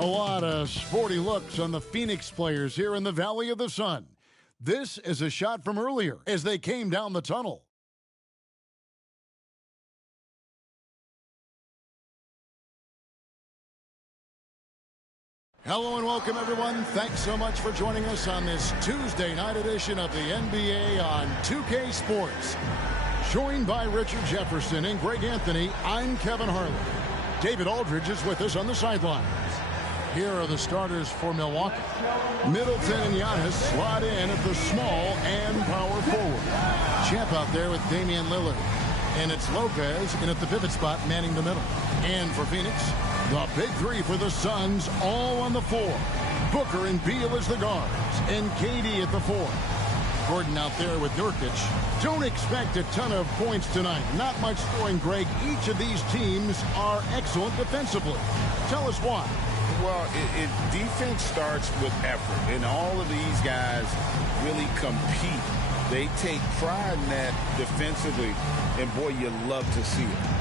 A lot of sporty looks on the Phoenix players here in the Valley of the Sun. This is a shot from earlier as they came down the tunnel. Hello and welcome, everyone. Thanks so much for joining us on this Tuesday night edition of the NBA on 2K Sports. Joined by Richard Jefferson and Greg Anthony, I'm Kevin Harlan. David Aldridge is with us on the sidelines. Here are the starters for Milwaukee. Middleton and Giannis slot in at the small and power forward. Champ out there with Damian Lillard. And it's Lopez in at the pivot spot manning the middle. And for Phoenix, the big three for the Suns all on the floor. Booker and Beal as the guards. And KD at the four. Gordon out there with Nurkic. Don't expect a ton of points tonight. Not much scoring, Greg. Each of these teams are excellent defensively. Tell us why. Well, defense starts with effort, and all of these guys really compete. They take pride in that defensively, and boy, you love to see it.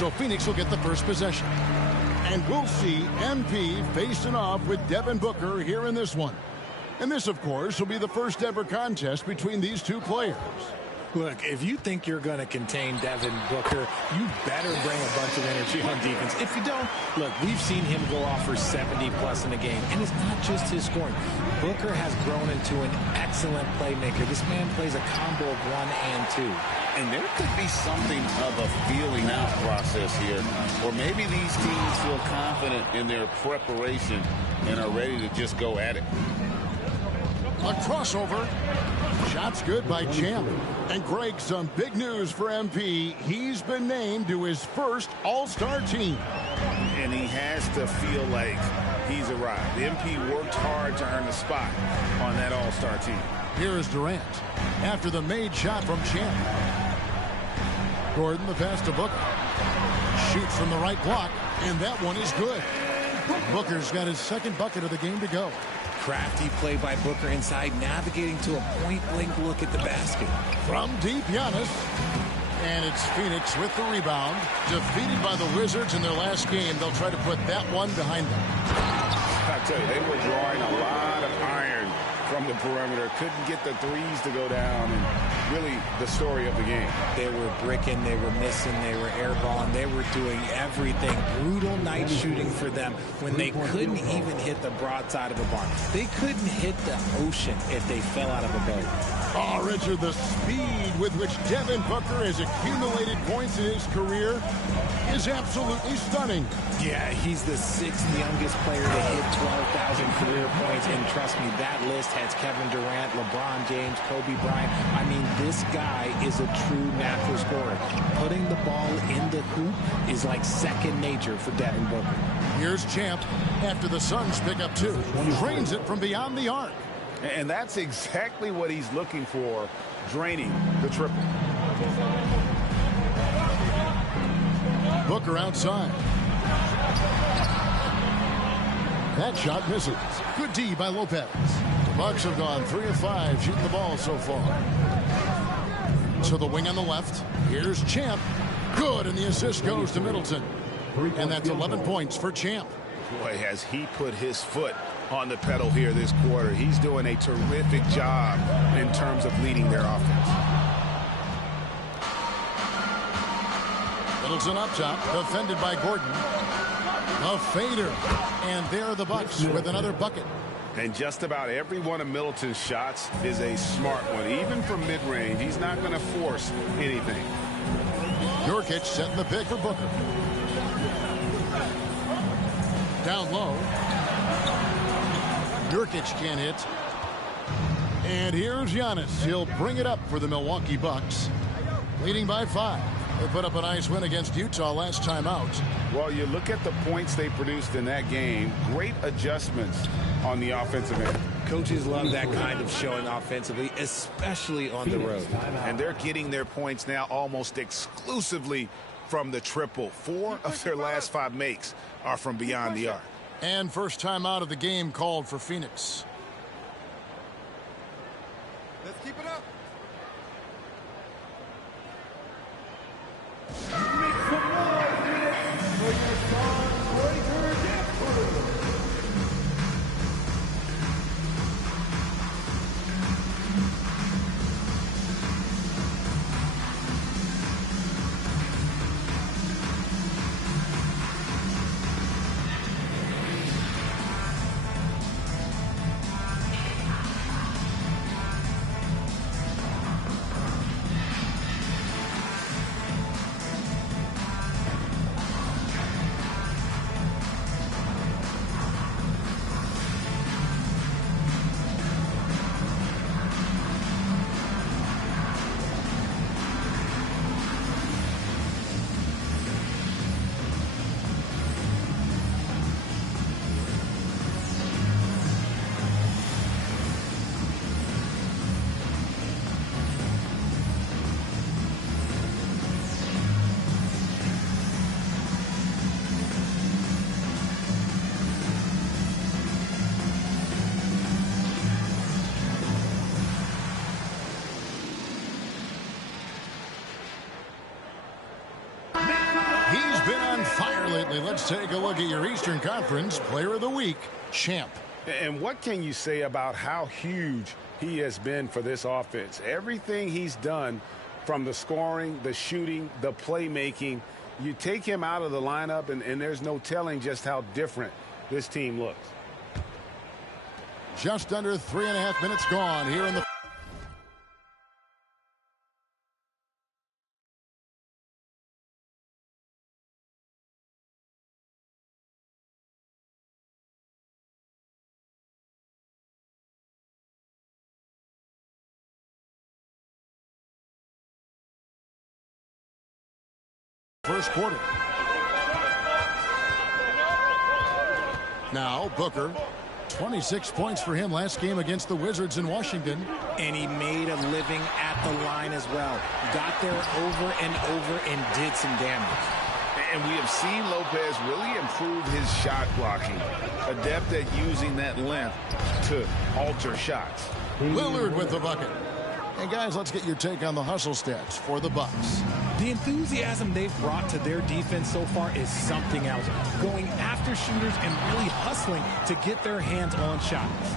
So Phoenix will get the first possession. And we'll see MP facing off with Devin Booker here in this one. And this, of course, will be the first ever contest between these two players. Look, if you think you're going to contain Devin Booker, you better bring a bunch of energy on defense. If you don't, look, we've seen him go off for 70-plus in a game. And it's not just his scoring. Booker has grown into an excellent playmaker. This man plays a combo of 1 and 2. And there could be something of a feeling out process here. Or maybe these teams feel confident in their preparation and are ready to just go at it. A crossover. Shot's good by Champ. And Greg, some big news for MP. He's been named to his first All-Star team. And he has to feel like he's arrived. MP worked hard to earn a spot on that All-Star team. Here is Durant after the made shot from Champ. Gordon, the pass to Booker. Shoots from the right block, and that one is good. Booker's got his second bucket of the game to go. Crafty play by Booker inside, navigating to a point-blank look at the basket. From deep, Giannis. And it's Phoenix with the rebound. Defeated by the Wizards in their last game. They'll try to put that one behind them. I tell you, they were drawing a lot of iron from the perimeter. Couldn't get the threes to go down. And really the story of the game. They were bricking, they were missing, they were airballing, they were doing everything. Brutal night shooting for them when they couldn't even hit the broadside of a barn. They couldn't hit the ocean if they fell out of a boat. Oh, Richard, the speed with which Devin Booker has accumulated points in his career is absolutely stunning. Yeah, he's the 6th youngest player to hit 12,000 career points, and trust me, that list has Kevin Durant, LeBron James, Kobe Bryant. I mean, this guy is a true natural scorer. Putting the ball in the hoop is like second nature for Devin Booker. Here's Champ after the Suns pick up 2. Drains it from beyond the arc. And that's exactly what he's looking for, draining the triple. Booker outside. That shot misses. Good D by Lopez. The Bucks have gone 3 of 5 shooting the ball so far. To the wing on the left. Here's Champ. Good, and the assist goes to Middleton. And that's 11 points for Champ. Boy, has he put his foot on the pedal here this quarter. He's doing a terrific job in terms of leading their offense. Middleton up top, defended by Gordon. A fader. And there are the Bucks with another bucket. And just about every one of Middleton's shots is a smart one. Even from mid-range, he's not going to force anything. Nurkic setting the pick for Booker. Down low. Nurkic can't hit. And here's Giannis. He'll bring it up for the Milwaukee Bucks. Leading by 5. They put up a nice win against Utah last time out. Well, you look at the points they produced in that game. Great adjustments on the offensive end. Coaches love that kind of showing offensively, especially on the road. And they're getting their points now almost exclusively from the triple. 4 of their last 5 makes are from beyond the arc. And first time out of the game called for Phoenix. Let's keep it up. Absolutely. Let's take a look at your Eastern Conference Player of the Week, Champ. And what can you say about how huge he has been for this offense? Everything he's done, from the scoring, the shooting, the playmaking, you take him out of the lineup, and there's no telling just how different this team looks. Just under 3.5 minutes gone here in the first quarter. Now Booker, 26 points for him last game against the Wizards in Washington. And he made a living at the line as well. Got there over and over and did some damage. And we have seen Lopez really improve his shot blocking. Adept at using that length to alter shots. Lillard with the bucket. And guys, let's get your take on the hustle stats for the Bucks. The enthusiasm they've brought to their defense so far is something else. Going after shooters and really hustling to get their hands on shots.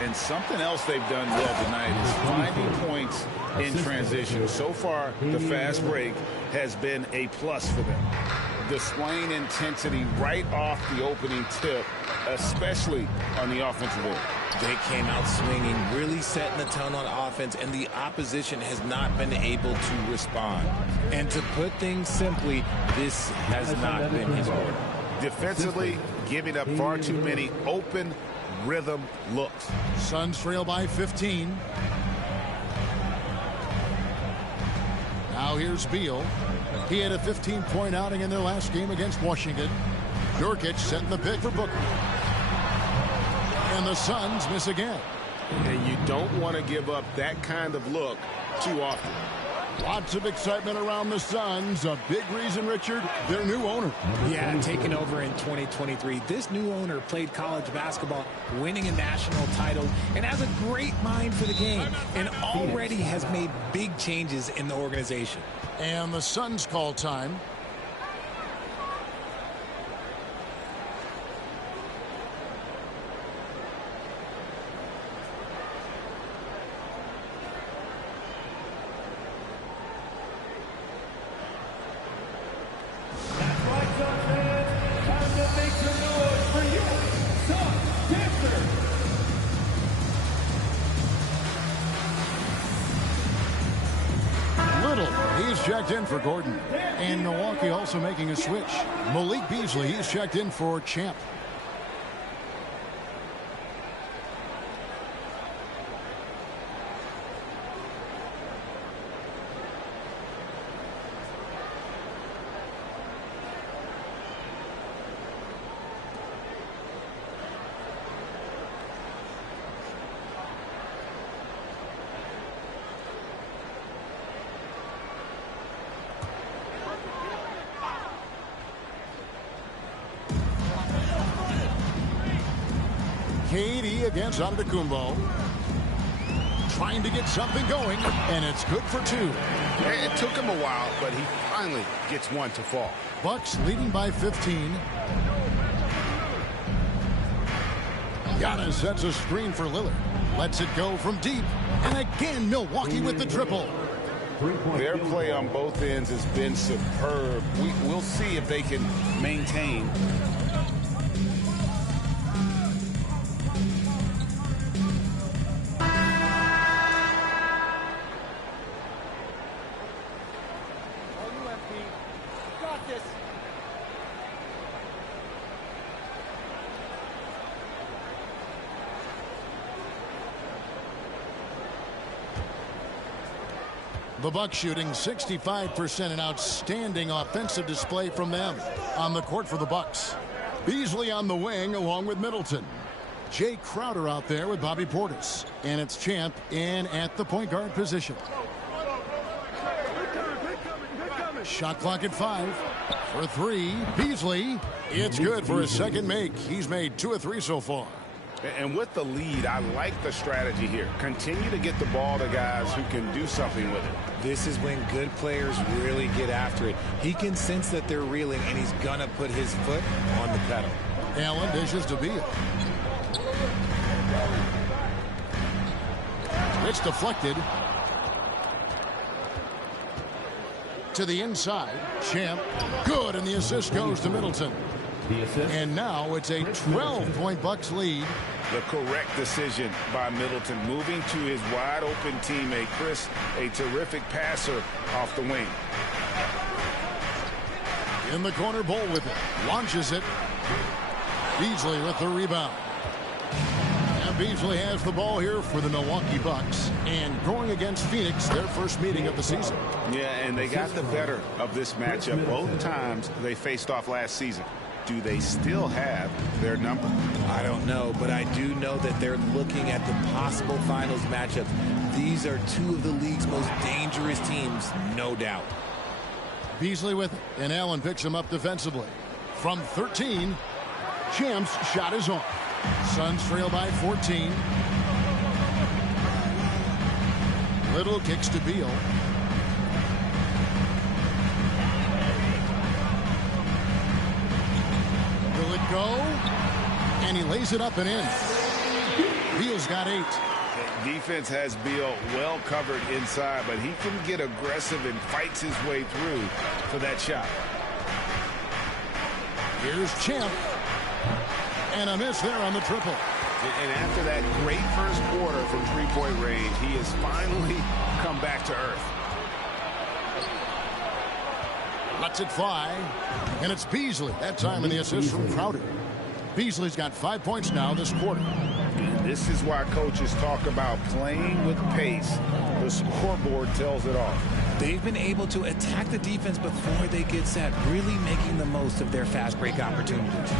And something else they've done well tonight is finding points in transition. So far, the fast break has been a plus for them. Displaying intensity right off the opening tip, especially on the offensive end. They came out swinging, really setting the tone on offense, and the opposition has not been able to respond. And to put things simply, this has not been his order. Defensively, giving up far too many open rhythm looks. Suns trail by 15. Now here's Beal. He had a 15-point outing in their last game against Washington. Nurkic setting the pick for Booker. And the Suns miss again. And you don't want to give up that kind of look too often. Lots of excitement around the Suns. A big reason, Richard, their new owner. Yeah, taking over in 2023. This new owner played college basketball, winning a national title, and has a great mind for the game, and already has made big changes in the organization. And the Suns call time. Checked in for Gordon. And Milwaukee also making a switch. Malik Beasley, he's checked in for Champ. KD against Antetokounmpo. Trying to get something going, and it's good for two. It took him a while, but he finally gets one to fall. Bucks leading by 15. Giannis sets a screen for Lillard. Lets it go from deep. And again, Milwaukee with the triple. Their play on both ends has been superb. We'll see if they can maintain. The Bucks shooting 65%, an outstanding offensive display from them. On the court for the Bucks, Beasley on the wing along with Middleton. Jay Crowder out there with Bobby Portis. And it's Champ in at the point guard position. Shot clock at 5. For 3, Beasley. It's good for his second make. He's made 2 of 3 so far. And with the lead, I like the strategy here. Continue to get the ball to guys who can do something with it. This is when good players really get after it. He can sense that they're reeling, and he's going to put his foot on the pedal. Allen dishes to Beal. It's deflected. To the inside. Champ. Good, and the assist goes to Middleton. And now it's a 12-point Bucks lead. The correct decision by Middleton, moving to his wide-open teammate, Chris, a terrific passer off the wing. In the corner, Bull with it. Launches it. Beasley with the rebound. And Beasley has the ball here for the Milwaukee Bucks. And going against Phoenix, their first meeting of the season. Yeah, and they got the better of this matchup both times they faced off last season. Do they still have their number? I don't know, but I do know that they're looking at the possible finals matchups. These are two of the league's most dangerous teams, no doubt. Beasley with it, and Allen picks him up defensively. From 13, Champ's shot is on. Suns trail by 14. Little kicks to Beal. Will it go? And he lays it up and in. Beal's got 8. Defense has Beal well covered inside, but he can get aggressive and fights his way through for that shot. Here's Champ. And a miss there on the triple. And after that great first quarter from three-point range, he has finally come back to earth. Lets it fly. And it's Beasley. That time in the assist from Crowder. Beasley's got 5 points now this quarter. This is why coaches talk about playing with pace. The scoreboard tells it all. They've been able to attack the defense before they get set, really making the most of their fast break opportunities.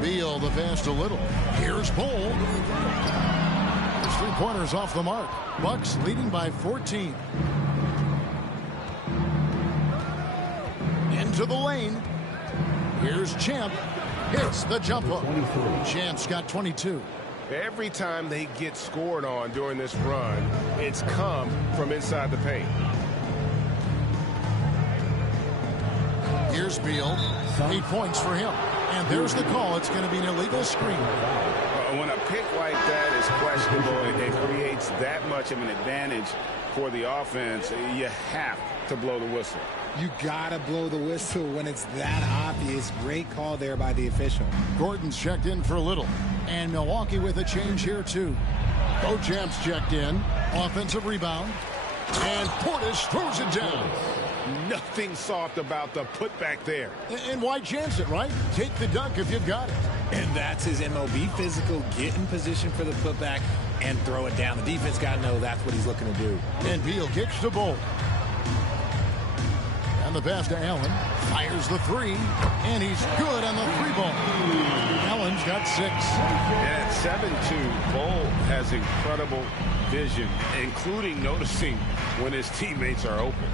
Beal the pass to Little. Here's Bull. His three-pointers off the mark. Bucks leading by 14. Into the lane. Here's Champ. Hits the jump hook. Champ's got 22. Every time they get scored on during this run, it's come from inside the paint. Here's Beal. 8 points for him. And there's the call. It's going to be an illegal screen. When a pick like that is questionable and it creates that much of an advantage for the offense, you have to blow the whistle. You gotta blow the whistle when it's that obvious. Great call there by the official. Gordon's checked in for Little. And Milwaukee with a change here too. Beauchamp's checked in. Offensive rebound. And Portis throws it down. Nothing soft about the putback there. And why chance it, right? Take the dunk if you've got it. And that's his MO. Be physical, get in position for the putback, and throw it down. The defense got to know that's what he's looking to do. And Beal kicks the ball. And the pass to Allen. Fires the three. And he's good on the three ball. Allen's got 6. And at 7-2, Bull has incredible vision, including noticing when his teammates are open.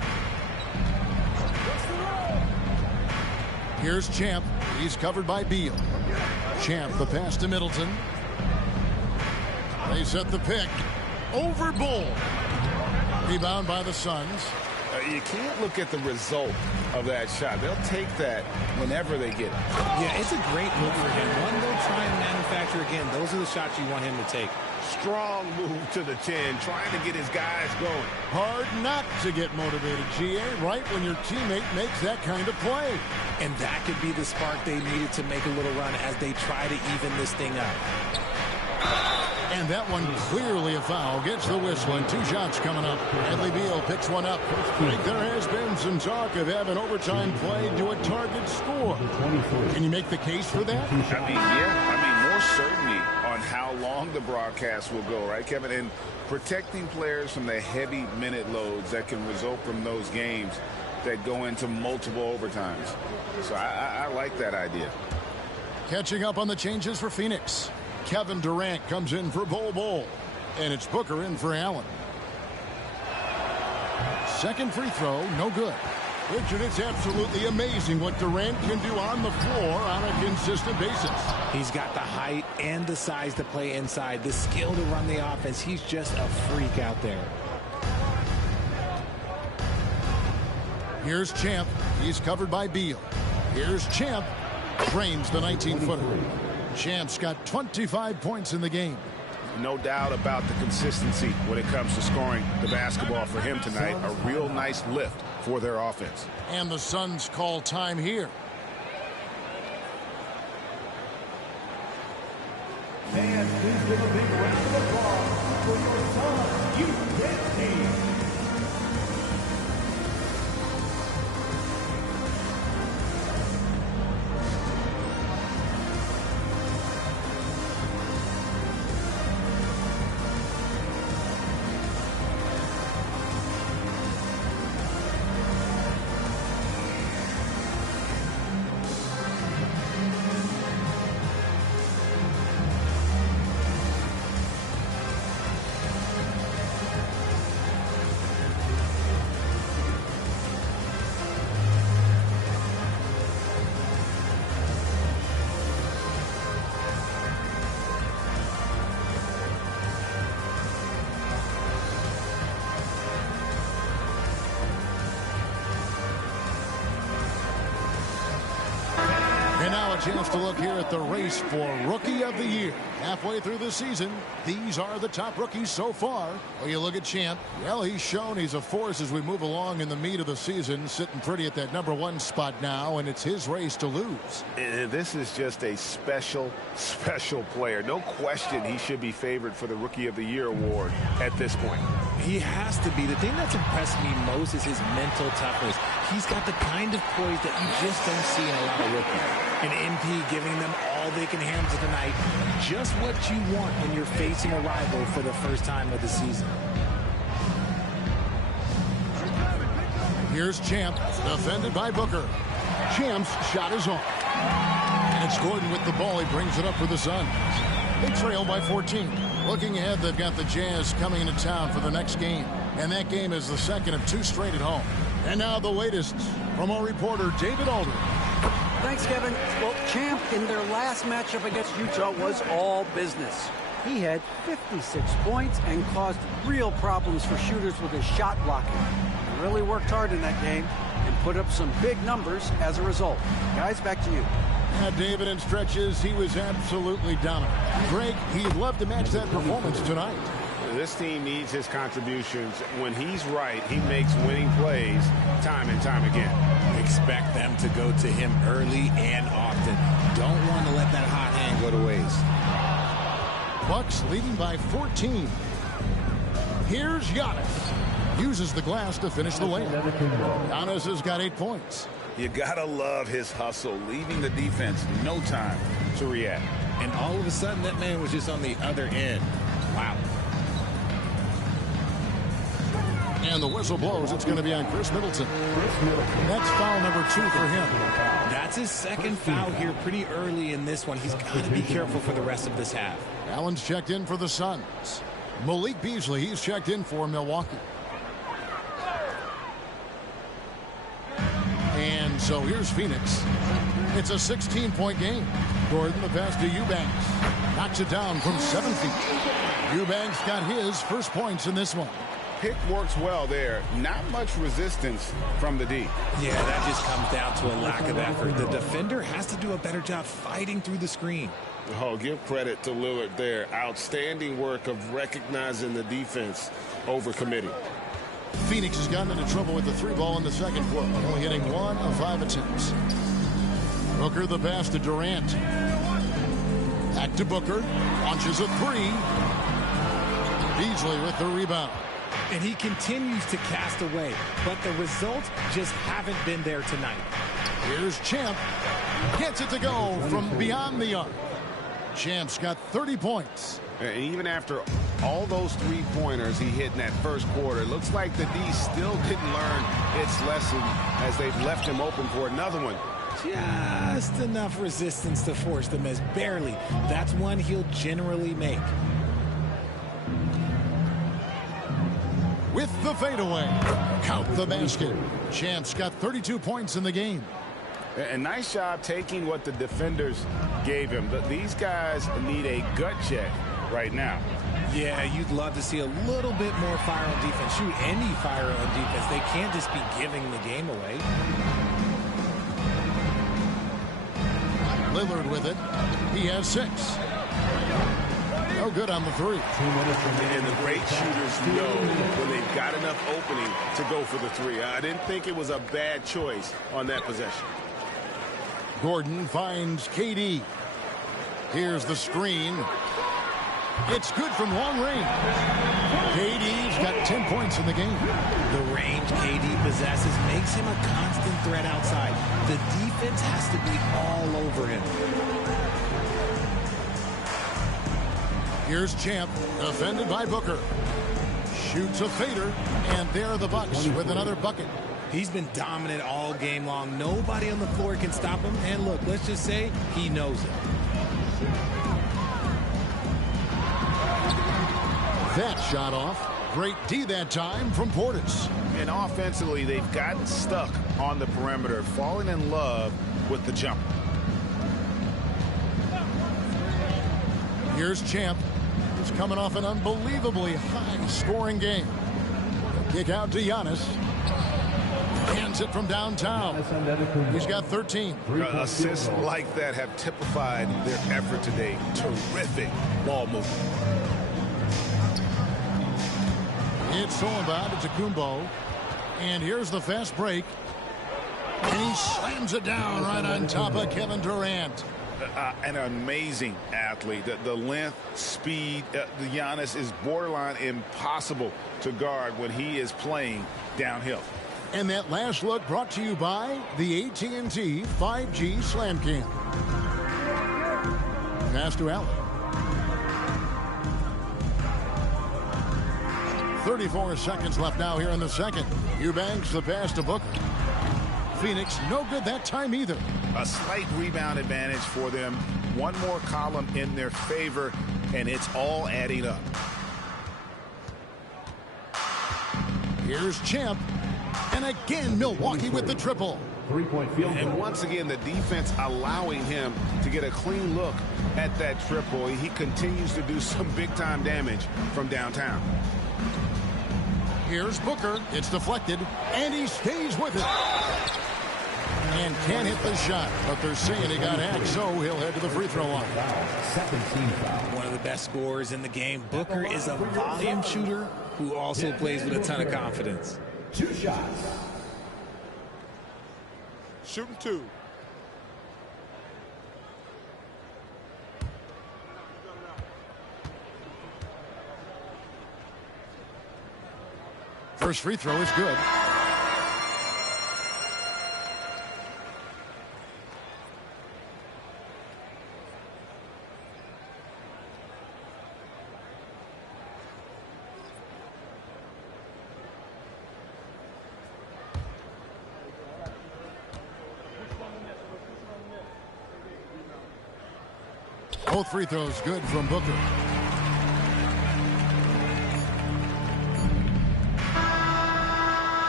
Here's Champ. He's covered by Beal. Champ, the pass to Middleton. They set the pick. Over Bull. Rebound by the Suns. You can't look at the result of that shot. They'll take that whenever they get it. Yeah, it's a great look for him. One they'll try and manufacture again. Those are the shots you want him to take. Strong move to the 10, trying to get his guys going. Hard not to get motivated, GA, right when your teammate makes that kind of play. And that could be the spark they needed to make a little run as they try to even this thing up. And that one clearly a foul. Gets the whistle, and 2 shots coming up. Bradley Beal picks one up. I think there has been some talk of having overtime play to a target score. Can you make the case for that? More certainty on how long the broadcast will go, right, Kevin? And protecting players from the heavy minute loads that can result from those games that go into multiple overtimes. So I like that idea. Catching up on the changes for Phoenix. Kevin Durant comes in for Bull. And it's Booker in for Allen. Second free throw, no good. Richard, it's absolutely amazing what Durant can do on the floor on a consistent basis. He's got the height and the size to play inside, the skill to run the offense. He's just a freak out there. Here's Champ. He's covered by Beal. Here's Champ. Drains the 19-footer. Champ's got 25 points in the game. No doubt about the consistency when it comes to scoring the basketball for him tonight. A real nice lift for their offense. And the Suns call time here. Fans, please give a big round of applause for your Suns U.S. team. And now a chance to look here at the race for Rookie of the Year. Halfway through the season, these are the top rookies so far. Well, you look at Champ. Well, he's shown he's a force as we move along in the meat of the season, sitting pretty at that #1 spot now, and it's his race to lose. And this is just a special player. No question he should be favored for the Rookie of the Year award at this point. He has to be. The thing that's impressed me most is his mental toughness. He's got the kind of poise that you just don't see in a lot of rookies. An MP giving them all they can handle tonight. Just what you want when you're facing a rival for the first time of the season. Here's Champ, defended by Booker. Champ's shot is on. And it's Gordon with the ball. He brings it up for the Suns. They trail by 14. Looking ahead, they've got the Jazz coming into town for the next game. And that game is the second of 2 straight at home. And now the latest from our reporter, David Alder. Thanks, Kevin. Well, Champ in their last matchup against Utah was all business. He had 56 points and caused real problems for shooters with his shot blocking. He really worked hard in that game and put up some big numbers as a result. Guys, back to you. Yeah, David, in stretches, he was absolutely dominant. Greg, he'd love to match that performance tonight. This team needs his contributions. When he's right, he makes winning plays time and time again. Expect them to go to him early and often. Don't want to let that hot hand go to waste. Bucks leading by 14. Here's Giannis. Uses the glass to finish the layup. Giannis has got 8 points. You gotta love his hustle, leaving the defense no time to react. And all of a sudden, that man was just on the other end. Wow. And the whistle blows. It's going to be on Chris Middleton. That's foul number 2 for him. That's his second foul here pretty early in this one. He's got to be careful for the rest of this half. Allen's checked in for the Suns. Malik Beasley, he's checked in for Milwaukee. And so here's Phoenix. It's a 16-point game. Gordon, the pass to Eubanks. Knocks it down from 7 feet. Eubanks got his first points in this one. Pick works well there. Not much resistance from the D. Yeah, that just comes down to a lack of effort. The defender has to do a better job fighting through the screen. Oh, give credit to Lillard there. Outstanding work of recognizing the defense over committing. Phoenix has gotten into trouble with the 3 ball in the second quarter, only hitting 1 of 5 attempts. Booker the pass to Durant. Back to Booker. Launches a 3. Beasley with the rebound. And he continues to cast away, but the results just haven't been there tonight. Here's Champ. Gets it to go from beyond the arc. Champ's got 30 points. And even after all those 3-pointers he hit in that first quarter, it looks like the D still didn't learn its lesson as they've left him open for another one. Just enough resistance to force them as barely. That's one he'll generally make. with the fadeaway. Count the basket. Champ's got 32 points in the game. A nice job taking what the defenders gave him. These guys need a gut check right now. Yeah, you'd love to see a little bit more fire on defense. Shoot, any fire on defense. They can't just be giving the game away. Lillard with it. He has 6. No good on the 3. And the great shooters know when they've got enough opening to go for the 3. I didn't think it was a bad choice on that possession. Gordon finds KD. Here's the screen. It's good from long range. KD's got 10 points in the game. The range KD possesses makes him a constant threat outside. The defense has to be all over him. Here's Champ, defended by Booker. Shoots a fader, and there are the Bucks with another bucket. He's been dominant all game long. Nobody on the floor can stop him. And look, let's just say he knows it. That shot off. Great D that time from Portis. And offensively, they've gotten stuck on the perimeter, falling in love with the jumper. Here's Champ. He's coming off an unbelievably high-scoring game. Kick out to Giannis. Hands it from downtown. He's got 13. Assists like that have typified their effort today. Terrific ball movement. It's all about Kumbo. And here's the fast break. And he slams it down right on top of Kevin Durant. An amazing athlete. The length, speed, the Giannis is borderline impossible to guard when he is playing downhill. And that last look brought to you by the AT&T 5G Slam Cam. Pass to Allen. 34 seconds left now here in the second. Eubanks the pass to Booker. Phoenix no good that time either. A slight rebound advantage for them. One more column in their favor, and it's all adding up. Here's Champ. And again, Milwaukee with the triple. Three-point field goal. And once again, the defense allowing him to get a clean look at that triple. He continues to do some big-time damage from downtown. Here's Booker. It's deflected, and he stays with it. And can't hit the shot, but they're saying he got hacked, so he'll head to the free throw line. Second team foul. One of the best scorers in the game. Booker is a volume shooter who also plays with a ton of confidence. 2 shots. Shooting 2. First free throw is good. Both free throws good from Booker.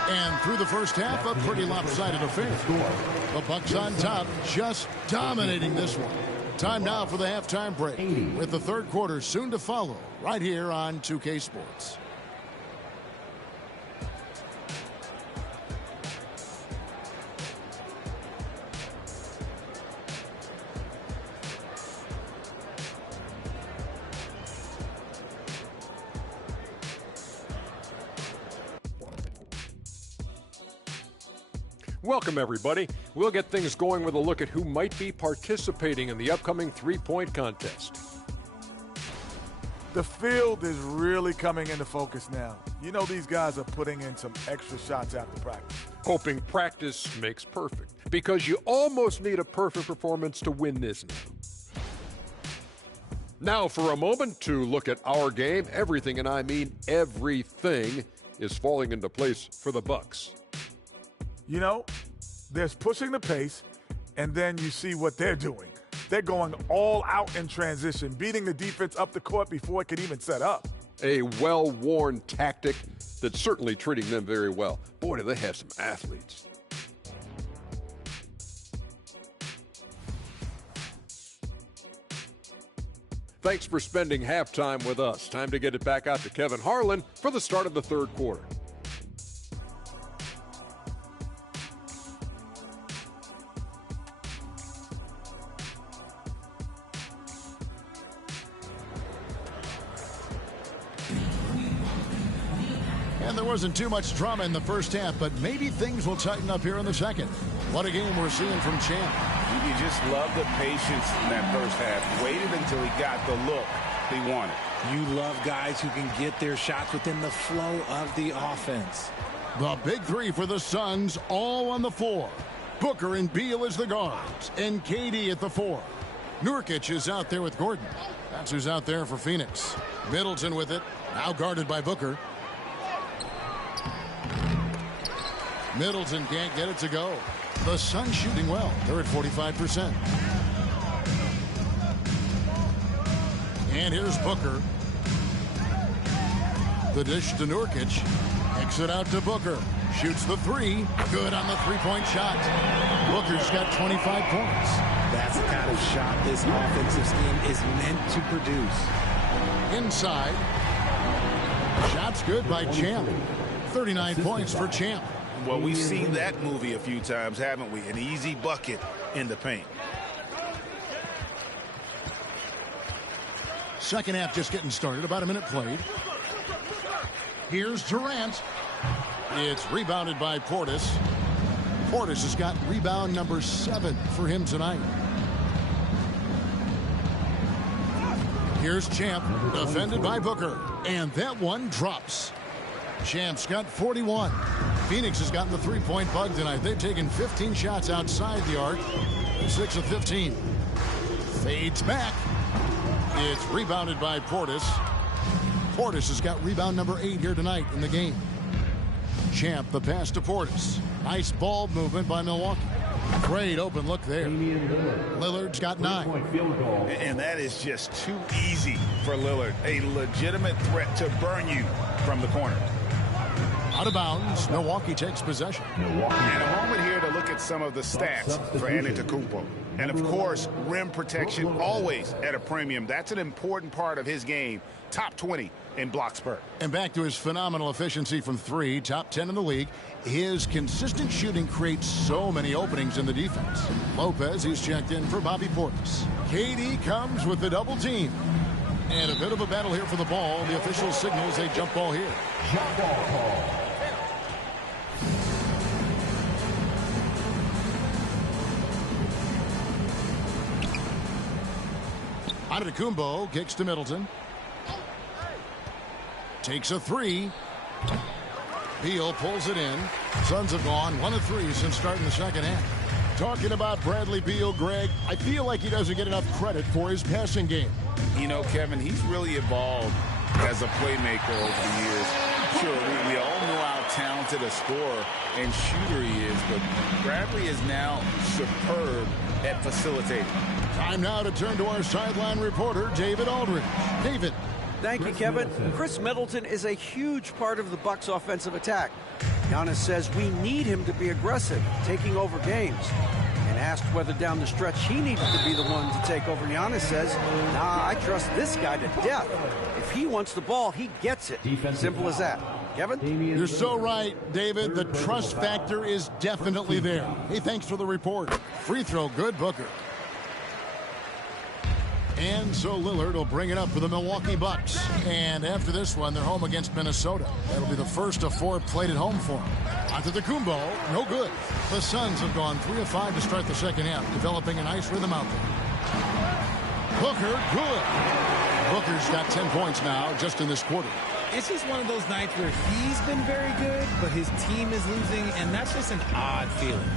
And through the first half, a pretty lopsided affair. The Bucks on top, just dominating this one. Time now for the halftime break, with the third quarter soon to follow, right here on 2K Sports. Welcome, everybody. We'll get things going with a look at who might be participating in the upcoming three-point contest. The field is really coming into focus now. You know these guys are putting in some extra shots after practice. Hoping practice makes perfect, because you almost need a perfect performance to win this now. Now for a moment to look at our game. Everything, and I mean everything, is falling into place for the Bucks. You know, there's pushing the pace, and then you see what they're doing. They're going all out in transition, beating the defense up the court before it can even set up. A well-worn tactic that's certainly treating them very well. Boy, do they have some athletes. Thanks for spending halftime with us. Time to get it back out to Kevin Harlan for the start of the third quarter. And there wasn't too much drama in the first half, but maybe things will tighten up here in the second. What a game we're seeing from Champ. You just love the patience in that first half. Waited until he got the look he wanted. You love guys who can get their shots within the flow of the offense. The big three for the Suns, all on the floor. Booker and Beal as the guards, and KD at the 4. Nurkic is out there with Gordon. That's who's out there for Phoenix. Middleton with it, now guarded by Booker. Middleton can't get it to go. The Suns shooting well. They're at 45%. And here's Booker. The dish to Nurkic. Kicks it out to Booker. Shoots the 3. Good on the three-point shot. Booker's got 25 points. That's the kind of shot this offensive scheme is meant to produce. Inside. Shot's good by Champ. 39 points for Champ. Well, we've seen that movie a few times, haven't we? An easy bucket in the paint. Second half just getting started. About a minute played. Here's Durant. It's rebounded by Portis. Portis has got rebound number 7 for him tonight. Here's Champ, defended by Booker. And that one drops. Champ's got 41. Phoenix has gotten the three-point bug tonight. They've taken 15 shots outside the arc. 6 of 15. Fades back. It's rebounded by Portis. Portis has got rebound number 8 here tonight in the game. Champ, the pass to Portis. Nice ball movement by Milwaukee. Great open look there. Lillard's got 9. And that is just too easy for Lillard. A legitimate threat to burn you from the corner. Out of bounds. Milwaukee takes possession. And a moment here to look at some of the stats for Antetokounmpo. And, of course, rim protection always at a premium. That's an important part of his game. Top 20 in block spurt. And back to his phenomenal efficiency from 3, top 10 in the league. His consistent shooting creates so many openings in the defense. Lopez, he's checked in for Bobby Portis. KD comes with the double team. And a bit of a battle here for the ball. The official signals a jump ball here. Jump ball call. Antetokounmpo kicks to Middleton. Takes a 3. Beal pulls it in. Suns have gone 1 of 3 since starting the second half. Talking about Bradley Beal, Greg, I feel like he doesn't get enough credit for his passing game. You know, Kevin, he's really evolved as a playmaker over the years. Sure, we all know how talented a scorer and shooter he is, but Bradley is now superb at facilitating. Time now to turn to our sideline reporter, David Aldridge. David. Thank you, Kevin. Chris Middleton is a huge part of the Bucks' offensive attack. Giannis says we need him to be aggressive, taking over games. And asked whether down the stretch he needed to be the one to take over, Giannis says, nah, I trust this guy to death. If he wants the ball, he gets it. Simple as that. Kevin? You're so right, David. The trust factor is definitely there. Hey, thanks for the report. Free throw, good, Booker. And so Lillard will bring it up for the Milwaukee Bucks. And after this one, they're home against Minnesota. That'll be the first of 4 played at home for them. Antetokounmpo, no good. The Suns have gone 3 of 5 to start the second half, developing a nice rhythm out there. Booker, good. Booker's got 10 points now just in this quarter. It's just one of those nights where he's been very good, but his team is losing, and that's just an odd feeling.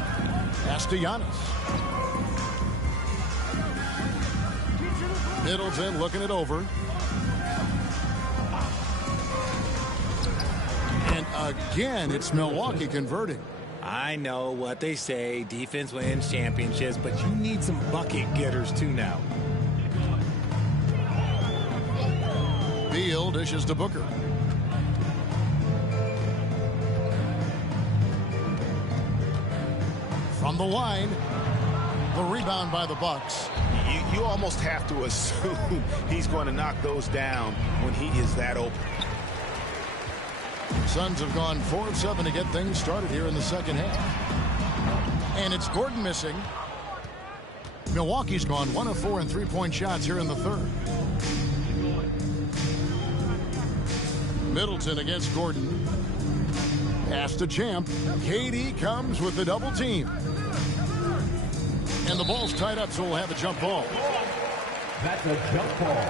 Pass to Giannis. Middleton looking it over. And again, it's Milwaukee converting. I know what they say, defense wins championships, but you need some bucket getters too now. Beal dishes to Booker. From the line, the rebound by the Bucks. You almost have to assume he's going to knock those down when he is that open. Suns have gone 4 of 7 to get things started here in the second half. And it's Gordon missing. Milwaukee's gone 1 of 4 in three-point shots here in the third. Middleton against Gordon. Pass to Champ. KD comes with the double team. And the ball's tied up, so we'll have a jump ball. That's a jump ball.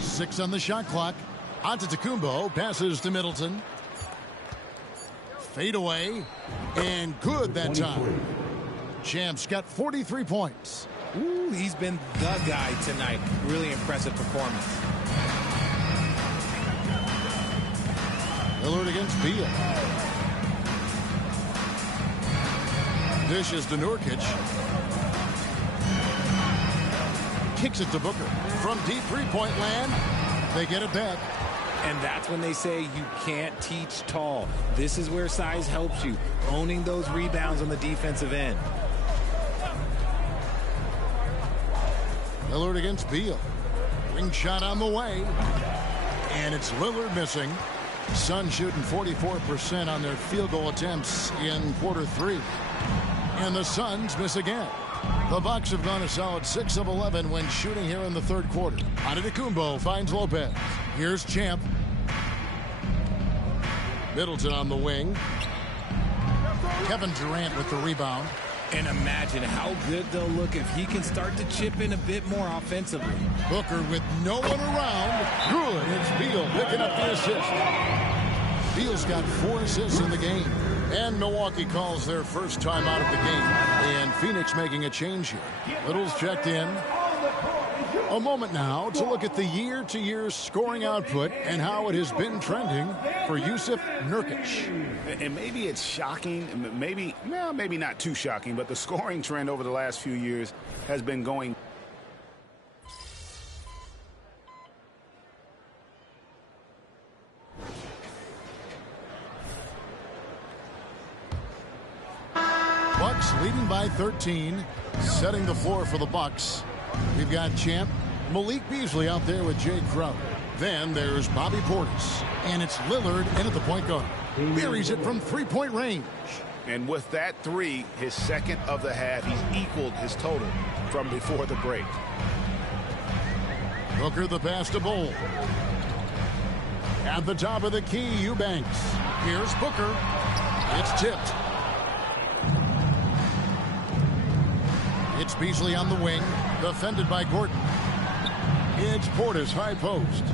Six on the shot clock. Antetokounmpo passes to Middleton. Fade away. And good that time. Champ's got 43 points. Ooh, he's been the guy tonight. Really impressive performance. Lillard against Beal. Dishes to Nurkic. Kicks it to Booker. From deep three-point land, they get it back. And that's when they say you can't teach tall. This is where size helps you. Owning those rebounds on the defensive end. Lillard against Beal. Ring shot on the way. And it's Lillard missing. Suns shooting 44% on their field goal attempts in quarter 3. And the Suns miss again. The Bucks have gone a solid 6 of 11 when shooting here in the third quarter. Antetokounmpo finds Lopez. Here's Champ. Middleton on the wing. Kevin Durant with the rebound. And imagine how good they'll look if he can start to chip in a bit more offensively. Booker with no one around. Good. It's Beal picking up the assist. Beal's got 4 assists in the game. And Milwaukee calls their first time out of the game. And Phoenix making a change here. Little's checked in. A moment now to look at the year-to-year scoring output and how it has been trending for Jusuf Nurkic. And maybe it's shocking, maybe not too shocking, but the scoring trend over the last few years has been going. Bucks leading by 13, setting the floor for the Bucks. We've got Champ, Malik Beasley out there with Jay Crowder. Then there's Bobby Portis. And it's Lillard in at the point guard. Buries it from three-point range. And with that 3, his second of the half, he's equaled his total from before the break. Booker the pass to Bull. At the top of the key, Eubanks. Here's Booker. It's tipped. It's Beasley on the wing, defended by Gordon. It's Portis, high post.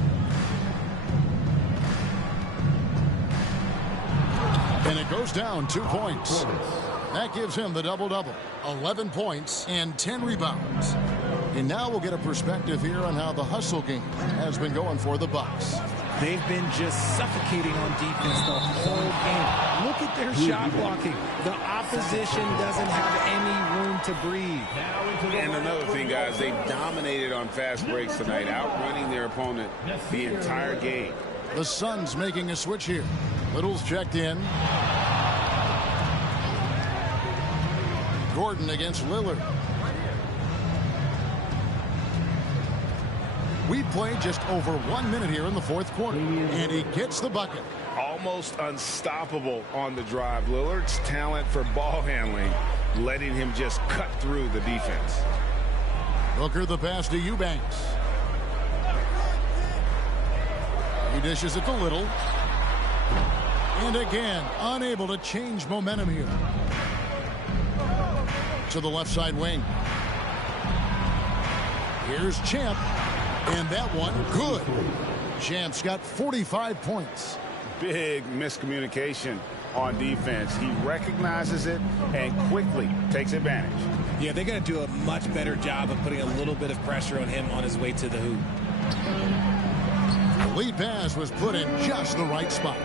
And it goes down 2 points. That gives him the double-double. 11 points and 10 rebounds. And now we'll get a perspective here on how the hustle game has been going for the Bucks. They've been just suffocating on defense the whole game. Look at their shot blocking. The opposition doesn't have any room to breathe. And another thing, guys, they dominated on fast breaks tonight, outrunning their opponent the entire game. The Suns making a switch here. Little's checked in. Gordon against Lillard. We played just over 1 minute here in the fourth quarter. And he gets the bucket. Almost unstoppable on the drive. Lillard's talent for ball handling, letting him just cut through the defense. Booker the pass to Eubanks. He dishes it to Little. And again, unable to change momentum here. To the left side wing. Here's Champ. And that one, good. Champ's got 45 points. Big miscommunication on defense. He recognizes it and quickly takes advantage. Yeah, they're going to do a much better job of putting a little bit of pressure on him on his way to the hoop. The lead pass was put in just the right spot.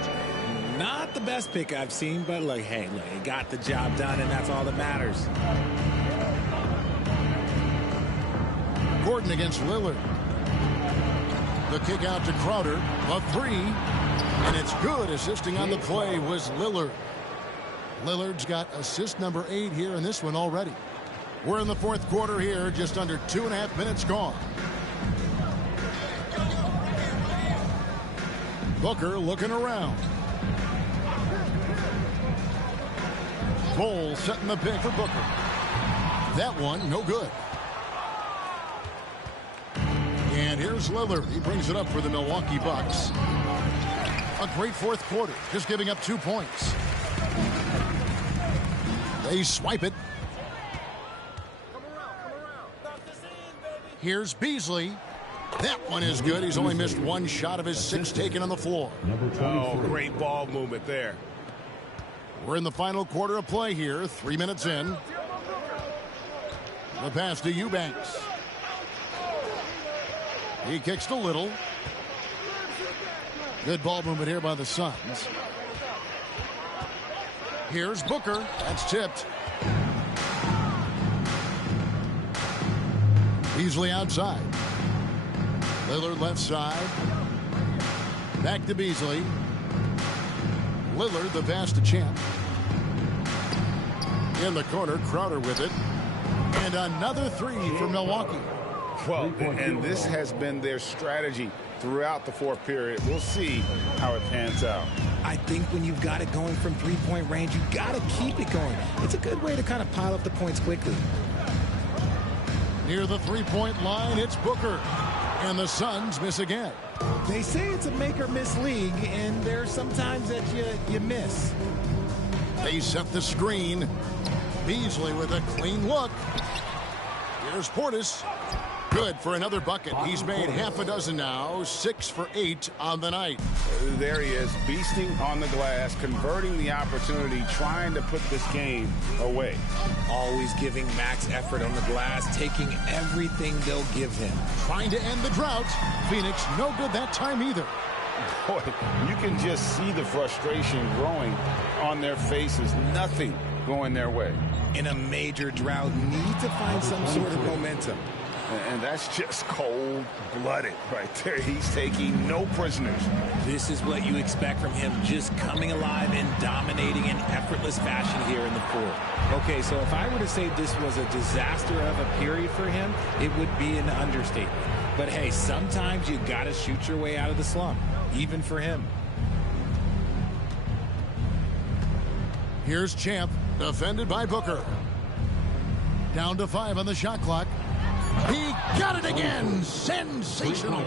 Not the best pick I've seen, but look, hey, look, he got the job done, and that's all that matters. Gordon against Lillard. The kick out to Crowder. The three. And it's good. Assisting on the play was Lillard. Lillard's got assist number 8 here in this one already. We're in the fourth quarter here. Just under 2.5 minutes gone. Booker looking around. Cole setting the pick for Booker. That one, no good. And here's Lillard. He brings it up for the Milwaukee Bucks. A great fourth quarter, just giving up 2 points. They swipe it. Here's Beasley. That one is good. He's only missed 1 shot of his 6 taken on the floor. Oh, great ball movement there. We're in the final quarter of play here. 3 minutes in. The pass to Eubanks. He kicks to Little. Good ball movement here by the Suns. Here's Booker. That's tipped. Beasley outside. Lillard left side. Back to Beasley. Lillard the pass to Champ. In the corner, Crowder with it. And another 3 for Milwaukee. Well, and this has been their strategy throughout the fourth period. We'll see how it pans out. I think when you've got it going from three-point range, you've got to keep it going. It's a good way to kind of pile up the points quickly. Near the three-point line, it's Booker. And the Suns miss again. They say it's a make-or-miss league, and there's sometimes that you miss. They set the screen. Beasley with a clean look. Here's Portis. Good for another bucket. He's made half a dozen now. 6 for 8 on the night. There he is, beasting on the glass, converting the opportunity, trying to put this game away. Always giving max effort on the glass, taking everything they'll give him. Trying to end the drought. Phoenix no good that time either. Boy, you can just see the frustration growing on their faces. Nothing going their way. In a major drought, need to find some sort of momentum. And that's just cold-blooded right there. He's taking no prisoners. This is what you expect from him, just coming alive and dominating in effortless fashion here in the fourth. Okay, so if I were to say this was a disaster of a period for him, it would be an understatement. But hey, sometimes you got to shoot your way out of the slump, even for him. Here's Champ, defended by Booker. Down to 5 on the shot clock. He got it again. Sensational.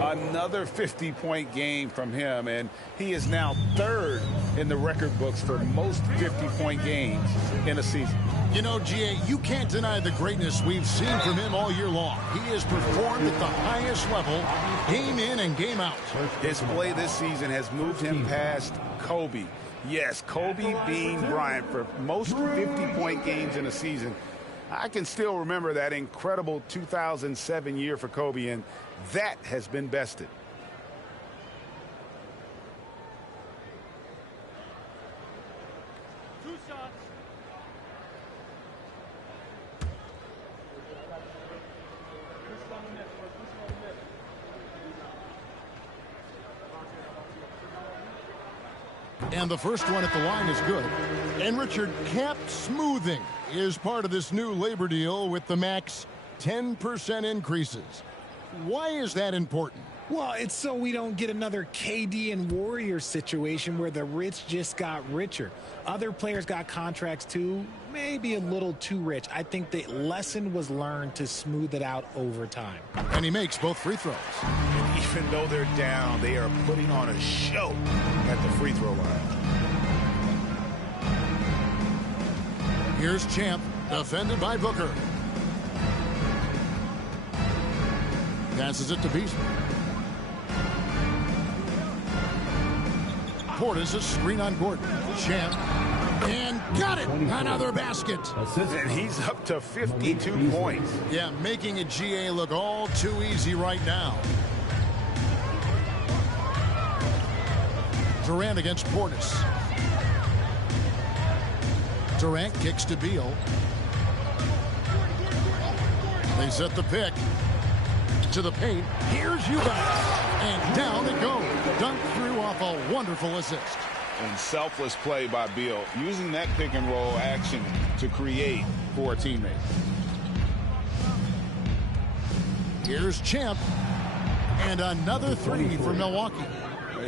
Another 50-point game from him, and he is now 3rd in the record books for most 50-point games in a season. You know, GA, you can't deny the greatness we've seen from him all year long. He has performed at the highest level, game in and game out. His play this season has moved him past Kobe. Yes, Kobe being Bryant for most 50-point games in a season. I can still remember that incredible 2007 year for Kobe, and that has been bested. And the first one at the line is good. And Richard, cap smoothing is part of this new labor deal with the max 10% increases. Why is that important? Well, it's so we don't get another KD and Warriors situation where the rich just got richer. Other players got contracts too, maybe a little too rich. I think the lesson was learned to smooth it out over time. And he makes both free throws. And even though they're down, they are putting on a show at the free throw line. Here's Champ, defended by Booker. Passes it to Beasley. Portis, a screen on Gordon. Champ. And got it! Another basket. And he's up to 52 points. Yeah, making a GA look all too easy right now. Durant against Portis. Durant kicks to Beal. They set the pick. To the paint. Here's Eubanks. And down it goes. Dunked through off a wonderful assist. And selfless play by Beal, using that pick and roll action to create for a teammate. Here's Champ. And another three for Milwaukee.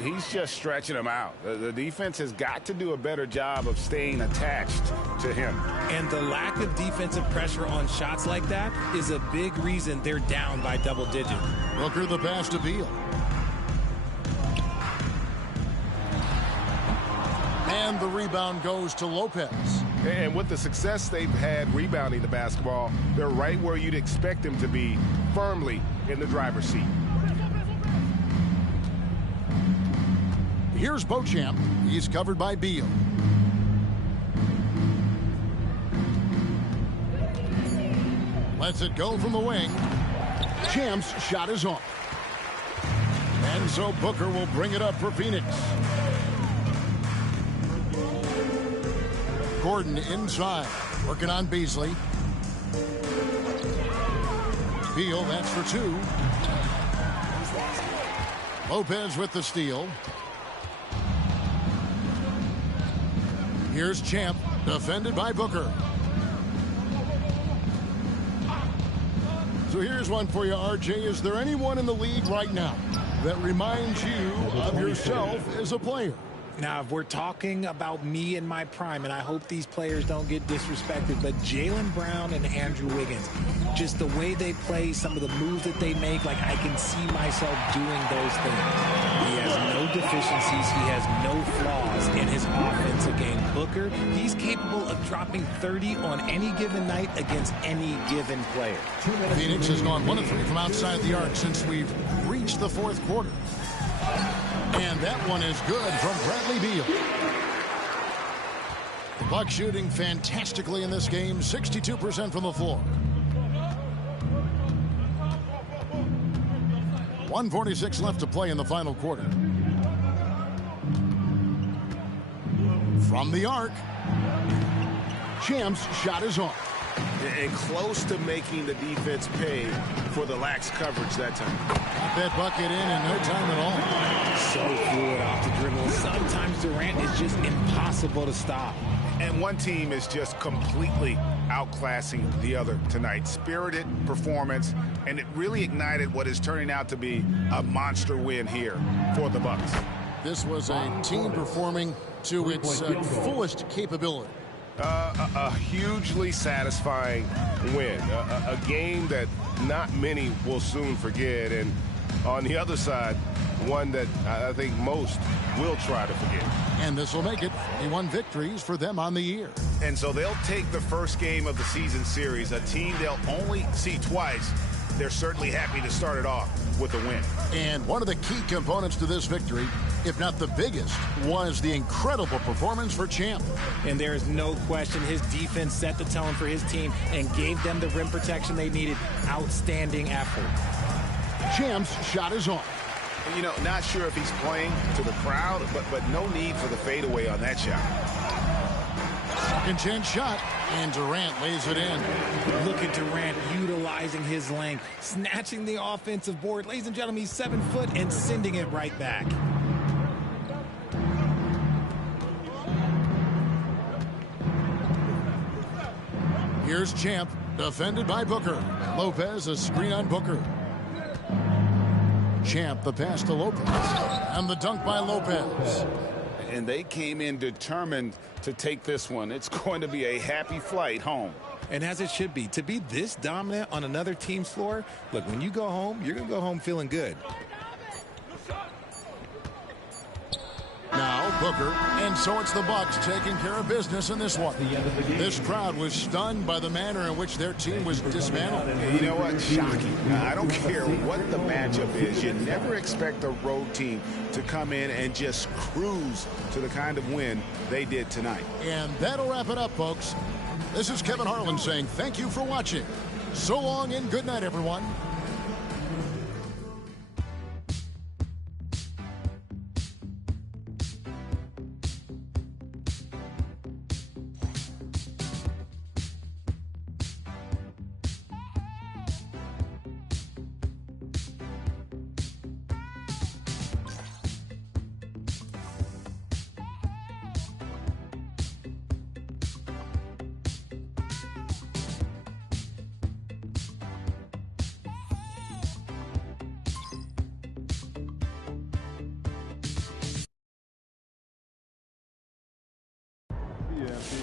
He's just stretching them out. The defense has got to do a better job of staying attached to him. And the lack of defensive pressure on shots like that is a big reason they're down by double digits. Booker the pass to Beal. And the rebound goes to Lopez. And with the success they've had rebounding the basketball, they're right where you'd expect them to be, firmly in the driver's seat. Here's Beauchamp. He's covered by Beal. Lets it go from the wing. Champ's shot is off. And so Booker will bring it up for Phoenix. Gordon inside. Working on Beasley. Beal, that's for two. Lopez with the steal. Here's Champ, defended by Booker. So here's one for you, RJ. Is there anyone in the league right now that reminds you of yourself as a player? Now, if we're talking about me in my prime, and I hope these players don't get disrespected, but Jaylen Brown and Andrew Wiggins, just the way they play, some of the moves that they make, like I can see myself doing those things. He has no deficiencies. He has no flaws in his offensive game. Booker, he's capable of dropping 30 on any given night against any given player. Phoenix has gone 1 of 3 from outside the arc since we've reached the fourth quarter. And that one is good from Bradley Beal. The Bucks shooting fantastically in this game, 62% from the floor. 1:46 left to play in the final quarter. From the arc, Champ's shot is off. And close to making the defense pay for the lax coverage that time. Got that bucket in no time at all. So fluid off the dribble. Sometimes Durant is just impossible to stop. And one team is just completely outclassing the other tonight. Spirited performance, and it really ignited what is turning out to be a monster win here for the Bucks. This was a team performing to its fullest capability. A hugely satisfying win. A game that not many will soon forget. And on the other side, one that I think most will try to forget. And this will make it 21 victories for them on the year. And so they'll take the first game of the season series, a team they'll only see twice. They're certainly happy to start it off with a win. And one of the key components to this victory, if not the biggest, was the incredible performance for Champ. And there is no question his defense set the tone for his team and gave them the rim protection they needed. Outstanding effort. Champ's shot is on. You know, not sure if he's playing to the crowd, but no need for the fadeaway on that shot. Second chance shot, and Durant lays it in. Look at Durant utilizing his length, snatching the offensive board. Ladies and gentlemen, he's 7 foot and sending it right back. Here's Champ, defended by Booker. Lopez, a screen on Booker. Champ, the pass to Lopez. And the dunk by Lopez. And they came in determined to take this one. It's going to be a happy flight home. And as it should be. To be this dominant on another team's floor, look, when you go home, you're going to go home feeling good. Now Booker, and so it's the Bucks taking care of business in this one. This crowd was stunned by the manner in which their team was dismantled. You know what? Shocking. I don't care what the matchup is. You never expect a road team to come in and just cruise to the kind of win they did tonight. And that'll wrap it up, folks. This is Kevin Harlan saying thank you for watching. So long and good night, everyone. you, MP.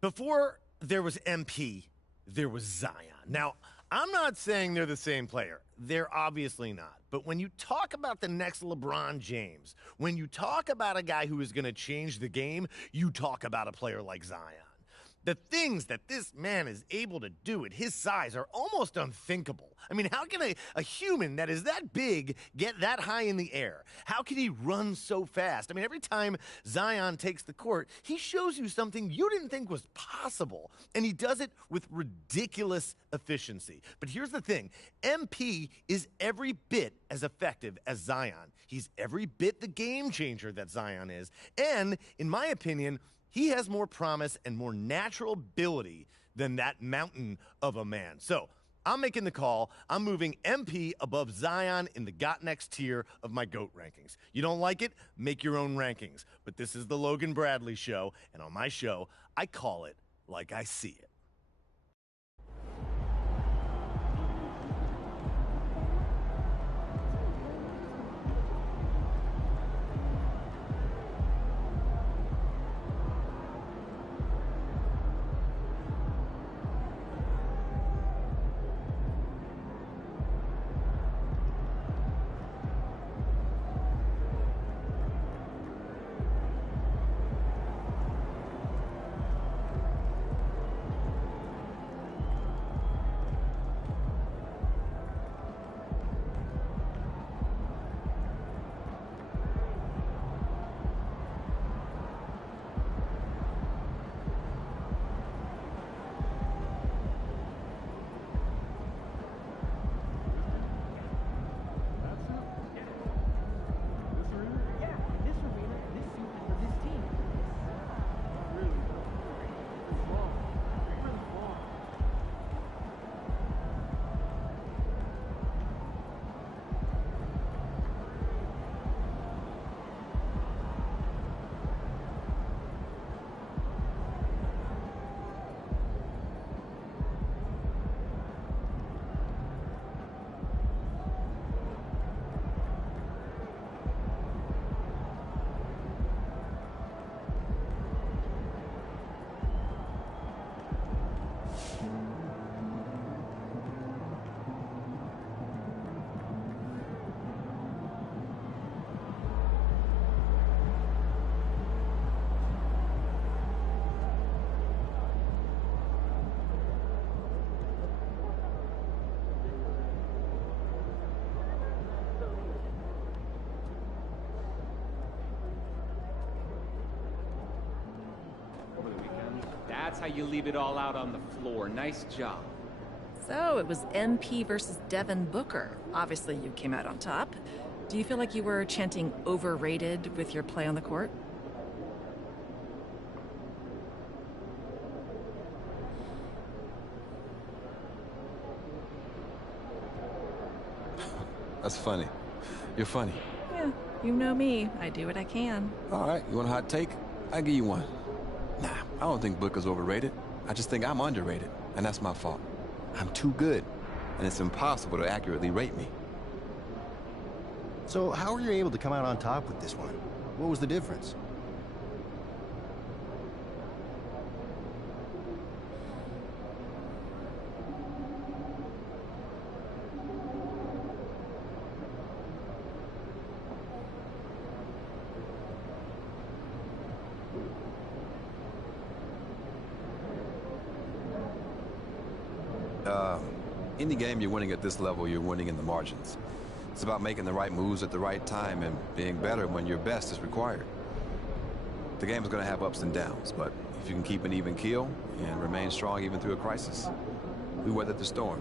Before there was MP, there was Zion. Now, I'm not saying they're the same player. They're obviously not. But when you talk about the next LeBron James, when you talk about a guy who is going to change the game, you talk about a player like Zion. The things that this man is able to do at his size are almost unthinkable. I mean, how can a human that is that big get that high in the air? How can he run so fast? I mean, every time Zion takes the court, he shows you something you didn't think was possible. And he does it with ridiculous efficiency. But here's the thing. MP is every bit as effective as Zion. He's every bit the game changer that Zion is. And, in my opinion, he has more promise and more natural ability than that mountain of a man. So I'm making the call. I'm moving MP above Zion in the got next tier of my GOAT rankings. You don't like it? Make your own rankings. But this is the Logan Bradley Show, and on my show, I call it like I see it. That's how you leave it all out on the floor. Nice job. So it was MP versus Devin Booker. Obviously, you came out on top. Do you feel like you were chanting overrated with your play on the court? That's funny. You're funny. Yeah, you know me. I do what I can. All right, you want a hot take? I'll give you one. Nah, I don't think Booker's overrated. I just think I'm underrated, and that's my fault. I'm too good, and it's impossible to accurately rate me. So how were you able to come out on top with this one? What was the difference? Any game you're winning at this level, you're winning in the margins. It's about making the right moves at the right time and being better when your best is required. The game's going to have ups and downs, but if you can keep an even keel and remain strong even through a crisis, we weathered the storm.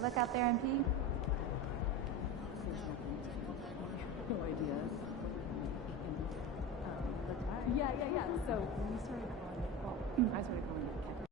Good luck out there, MP. No idea. Yeah. So when you started calling it, well, I started calling it Kevin.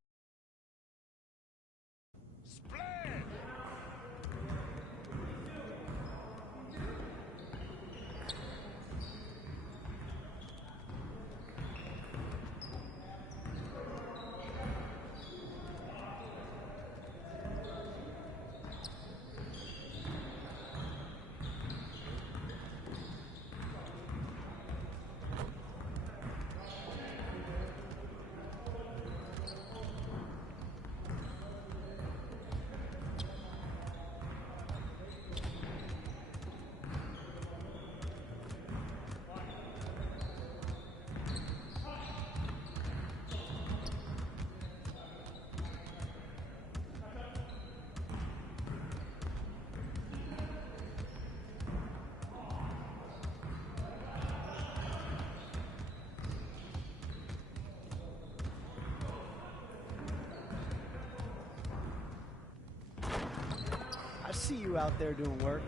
I see you out there doing work.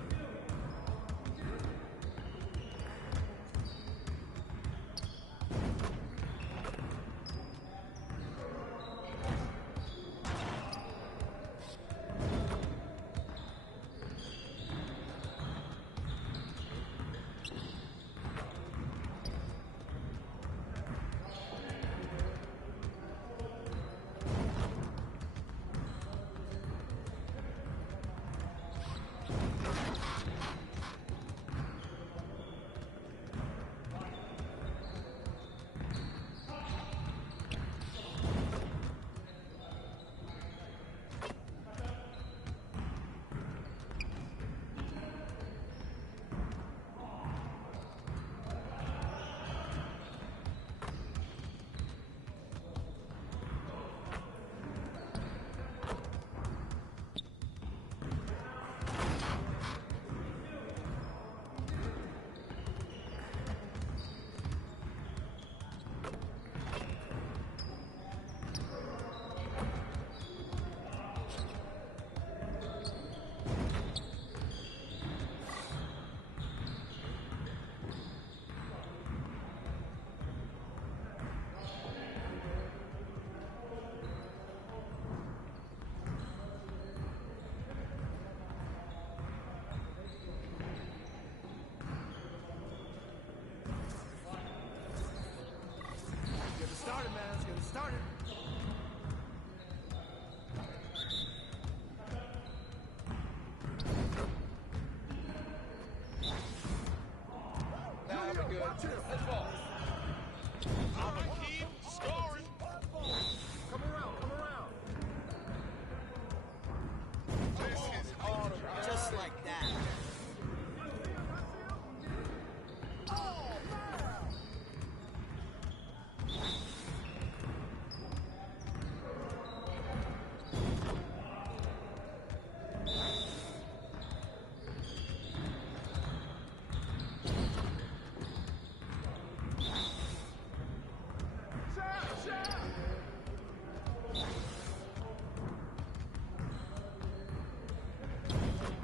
Just like that.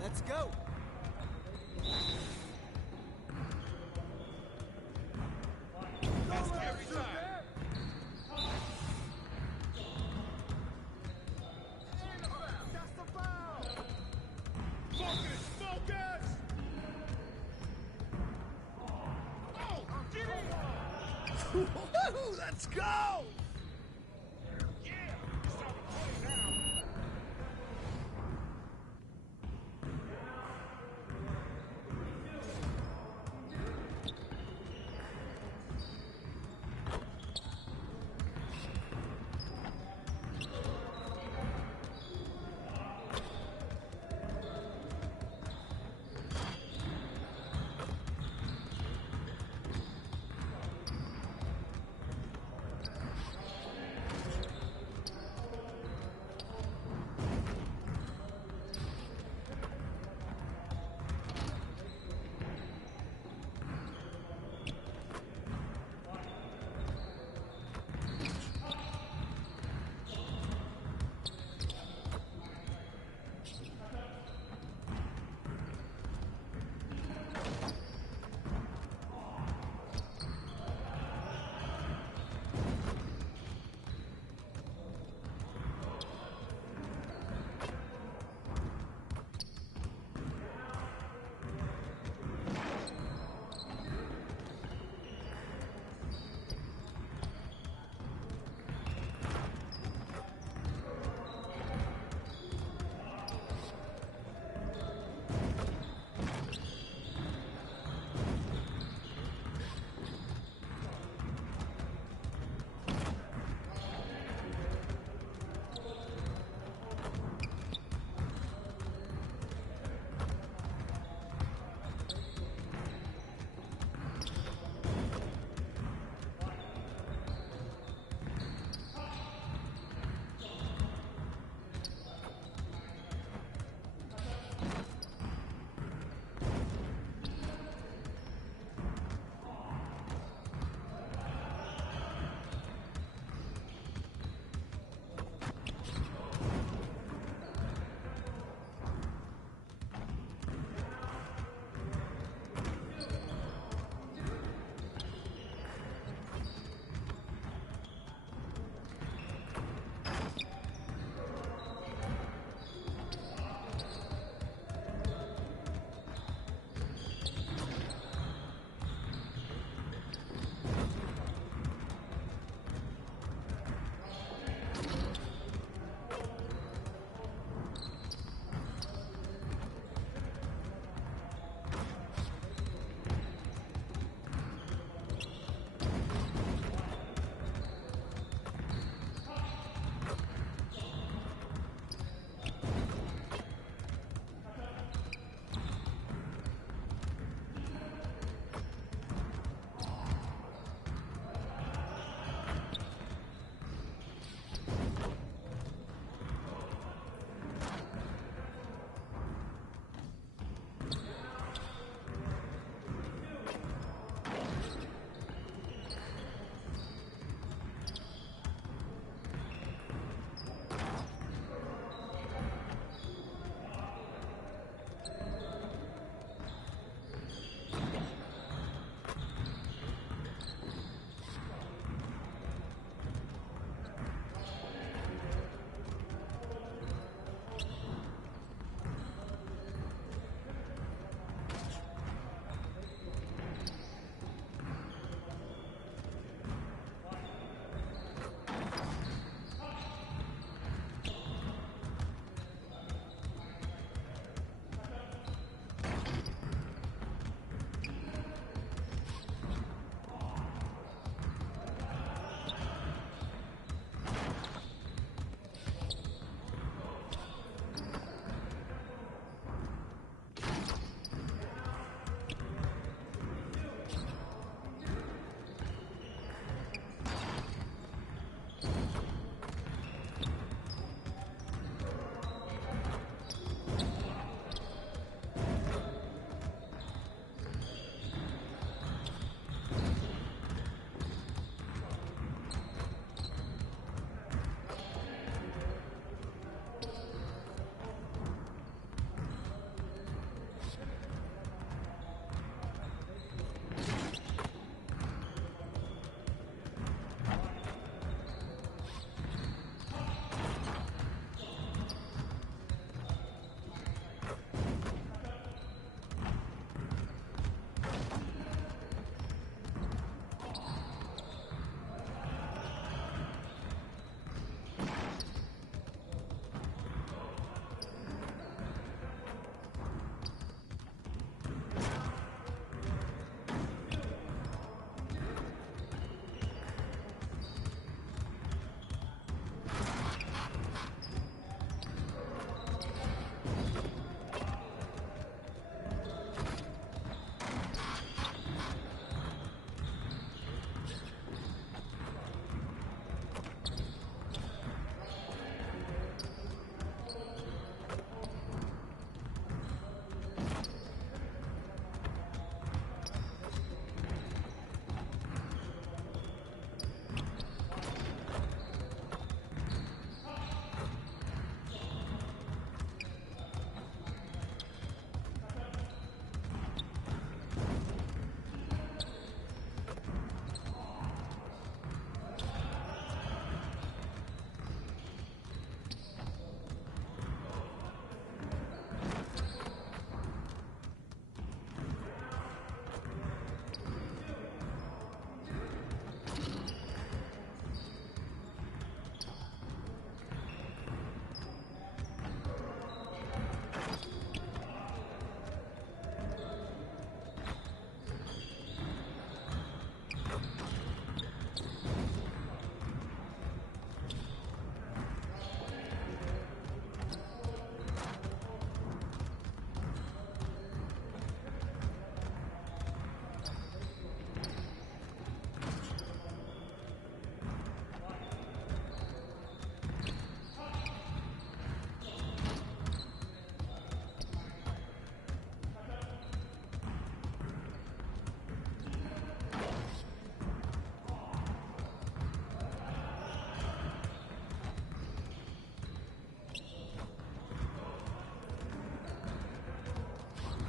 Let's go. Let's go!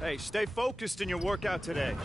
Hey, stay focused in your workout today.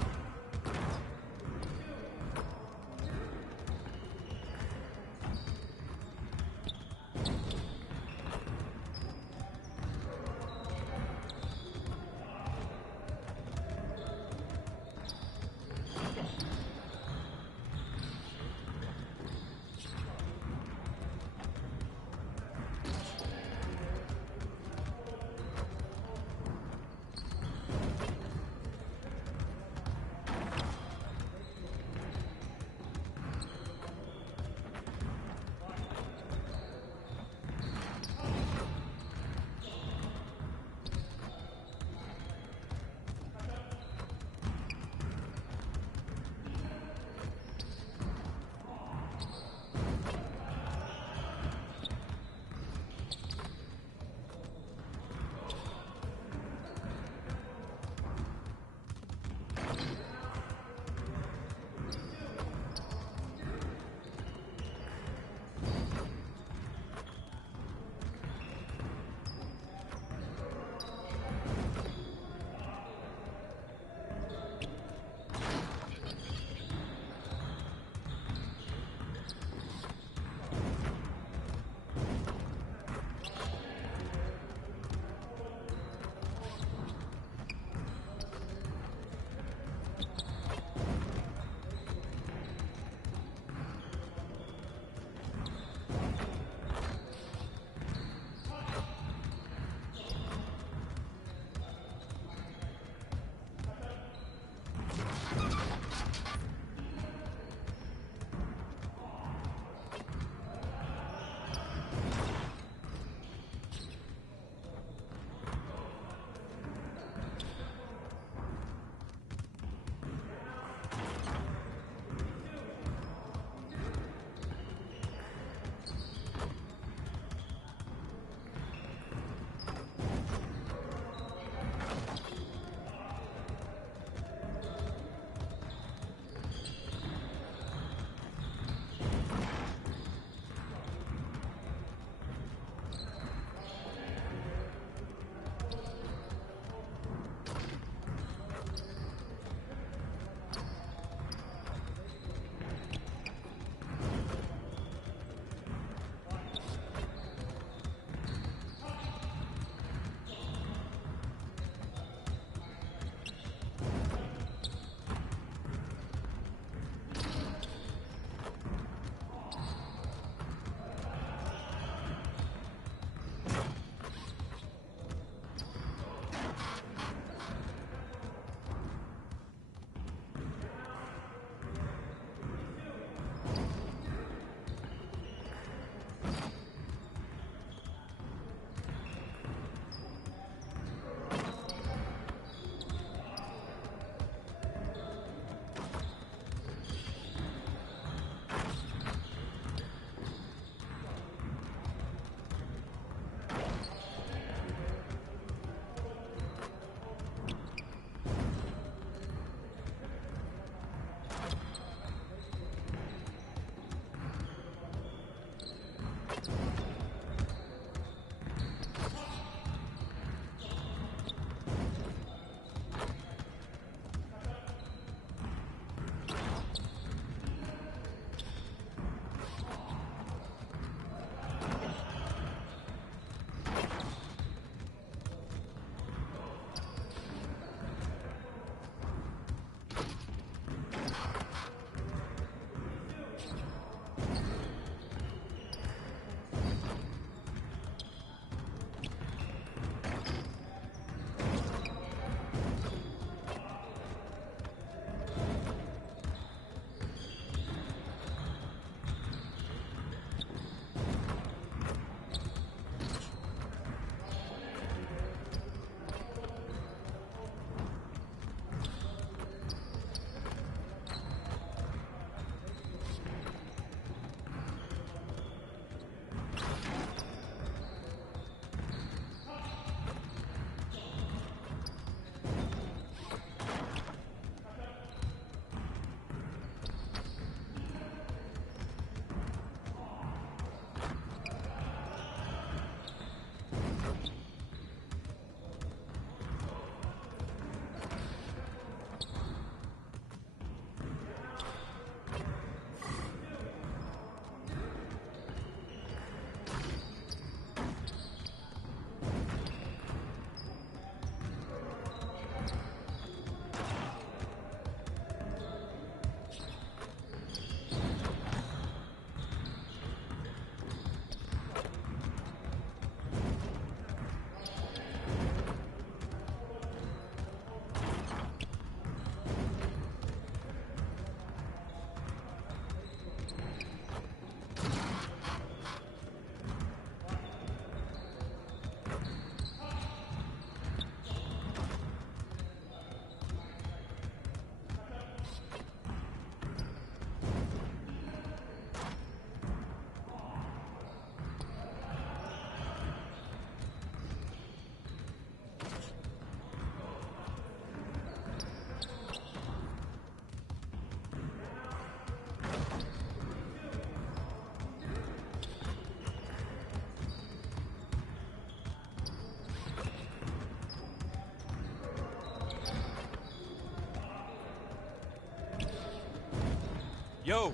Yo.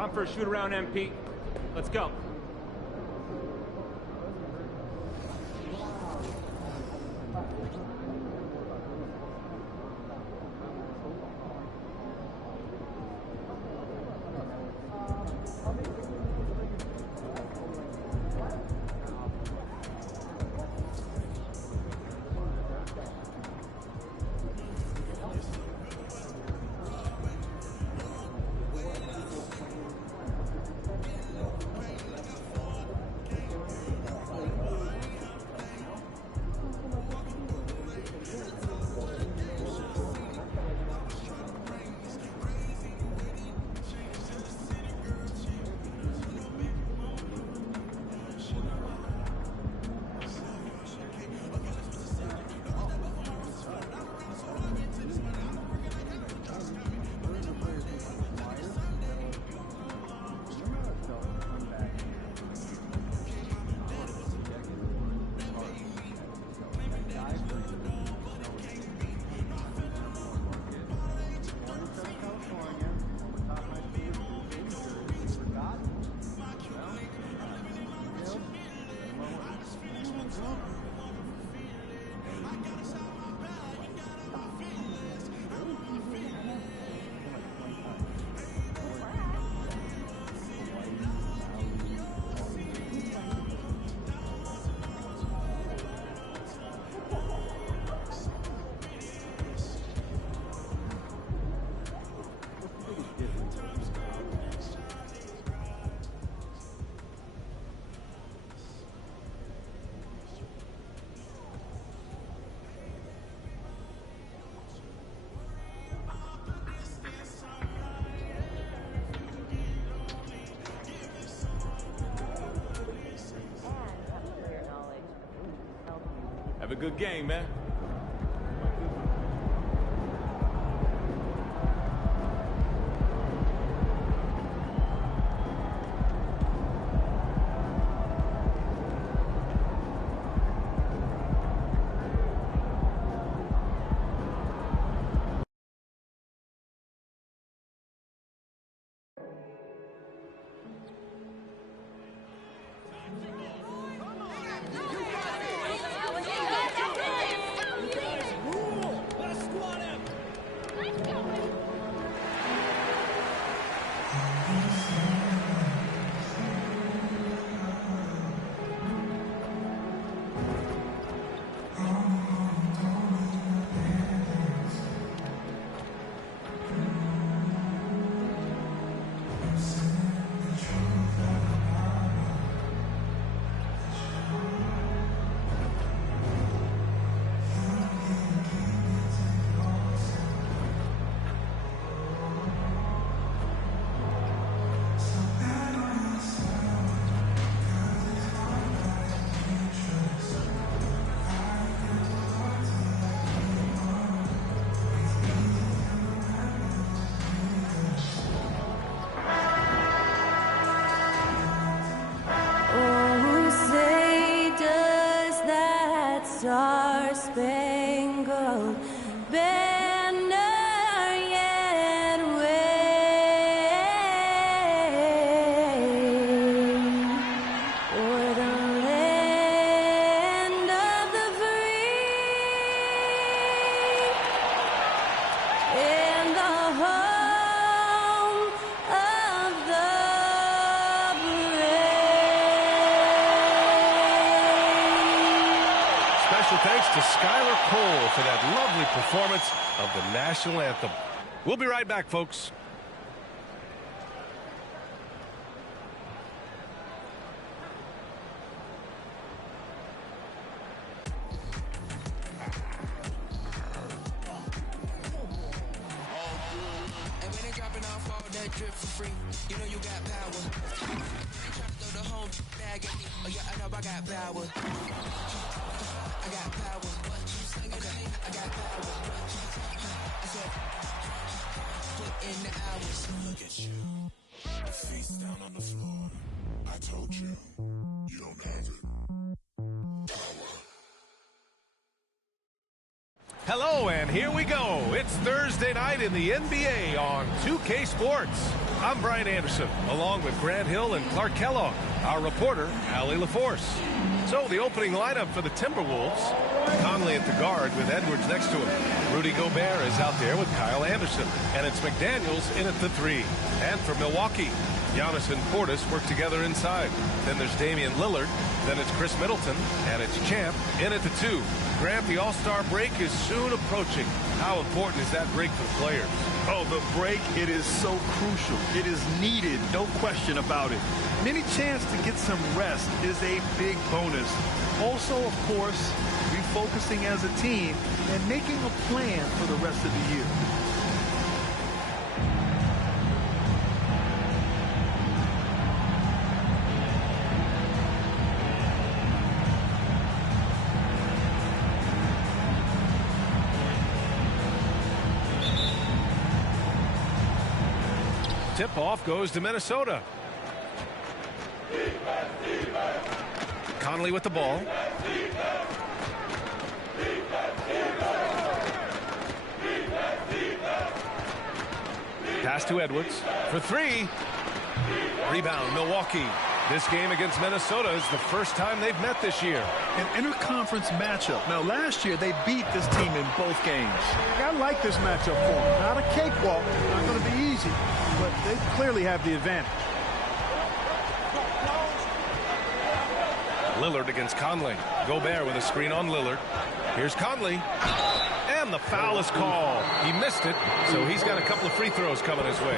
Time for a shoot around, MP. Let's go. good game, man. Star-Spangled Banner yet wave o'er the land of the free and the home of the brave. Special thanks to Skylar Cole for that lovely performance of the national anthem. We'll be right back, folks. And when they dropping off all that drip for free, you know you got power. They try to throw the home bag at me. Oh yeah, I know I got power. I got power. I got power. I said, put in the hours. Look at you. Your face down on the floor. I told you, you don't have it. Hello, and here we go. It's Thursday night in the NBA on 2K Sports. I'm Brian Anderson, along with Grant Hill and Clark Kellogg, our reporter, Allie LaForce. So the opening lineup for the Timberwolves: Conley at the guard with Edwards next to him. Rudy Gobert is out there with Kyle Anderson, and it's McDaniels in at the 3. And for Milwaukee, Giannis and Portis work together inside. Then there's Damian Lillard, then it's Chris Middleton, and it's Champ in at the 2. Grant, the All-Star break is soon approaching. How important is that break for the players? Oh, the break, it is so crucial. It is needed, no question about it. And any chance to get some rest is a big bonus. Also, of course, refocusing as a team and making a plan for the rest of the year. Tip-off goes to Minnesota. Conley with the ball. Pass to Edwards for 3. Rebound, Milwaukee. This game against Minnesota is the first time they've met this year. An interconference matchup. Now, last year, they beat this team in both games. I like this matchup for them. Not a cakewalk. Not going to be easy, but they clearly have the advantage. Lillard against Conley. Gobert with a screen on Lillard. Here's Conley. And the foul is called. He missed it, so he's got a couple of free throws coming his way.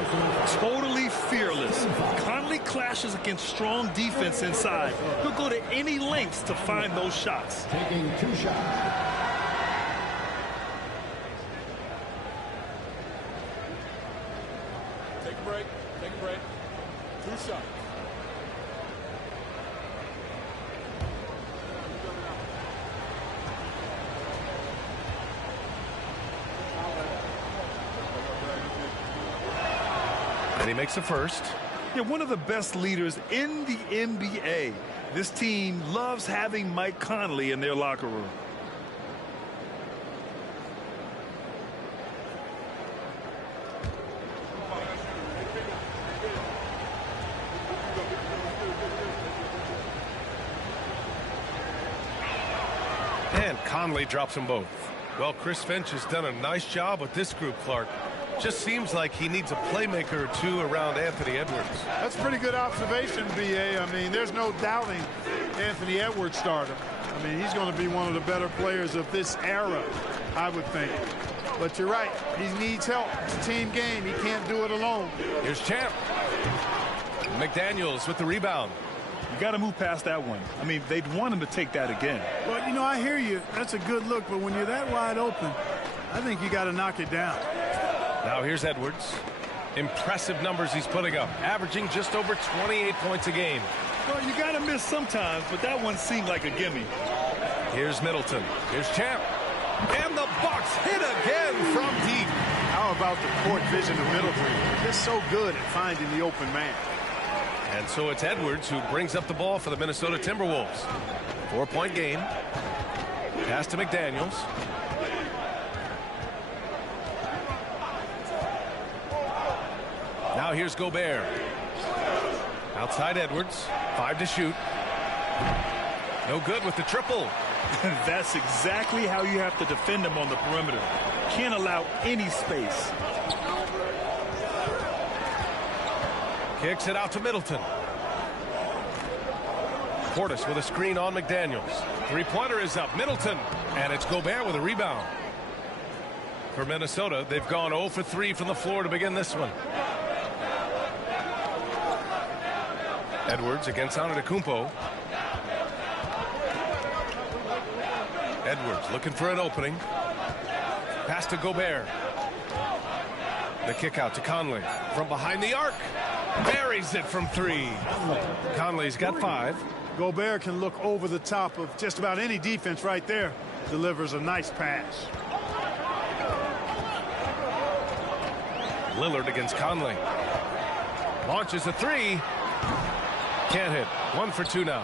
Totally fearless. Conley clashes against strong defense inside. He'll go to any lengths to find those shots. Taking 2 shots. Take a break. Take a break. 2 shots. And he makes the first. Yeah, one of the best leaders in the NBA. This team loves having Mike Conley in their locker room. And Conley drops them both. Well, Chris Finch has done a nice job with this group, Clark. Just seems like he needs a playmaker or two around Anthony Edwards. That's a pretty good observation, B.A. I mean, there's no doubting Anthony Edwards starter. I mean, he's going to be one of the better players of this era, I would think. But you're right. He needs help. It's a team game. He can't do it alone. Here's Champ. McDaniels with the rebound. You got to move past that one. I mean, they'd want him to take that again. Well, you know, I hear you. That's a good look. But when you're that wide open, I think you got to knock it down. Now here's Edwards. Impressive numbers he's putting up, averaging just over 28 points a game. Well, you got to miss sometimes, but that one seemed like a gimme. Here's Middleton. Here's Champ. And the Bucks hit again from deep. How about the court vision of Middleton? Just so good at finding the open man. And so it's Edwards who brings up the ball for the Minnesota Timberwolves. 4-point game. Pass to McDaniels. Now here's Gobert. Outside Edwards. 5 to shoot. No good with the triple. That's exactly how you have to defend him on the perimeter. Can't allow any space. Kicks it out to Middleton. Portis with a screen on McDaniels. Three-pointer is up. Middleton. And it's Gobert with a rebound. For Minnesota, they've gone 0 for 3 from the floor to begin this one. Edwards against Antetokounmpo. Edwards looking for an opening. Pass to Gobert. The kick out to Conley. From behind the arc. Buries it from 3. Conley's got 5. Gobert can look over the top of just about any defense right there. Delivers a nice pass. Lillard against Conley. Launches a 3. Can't hit. 1 for 2 now.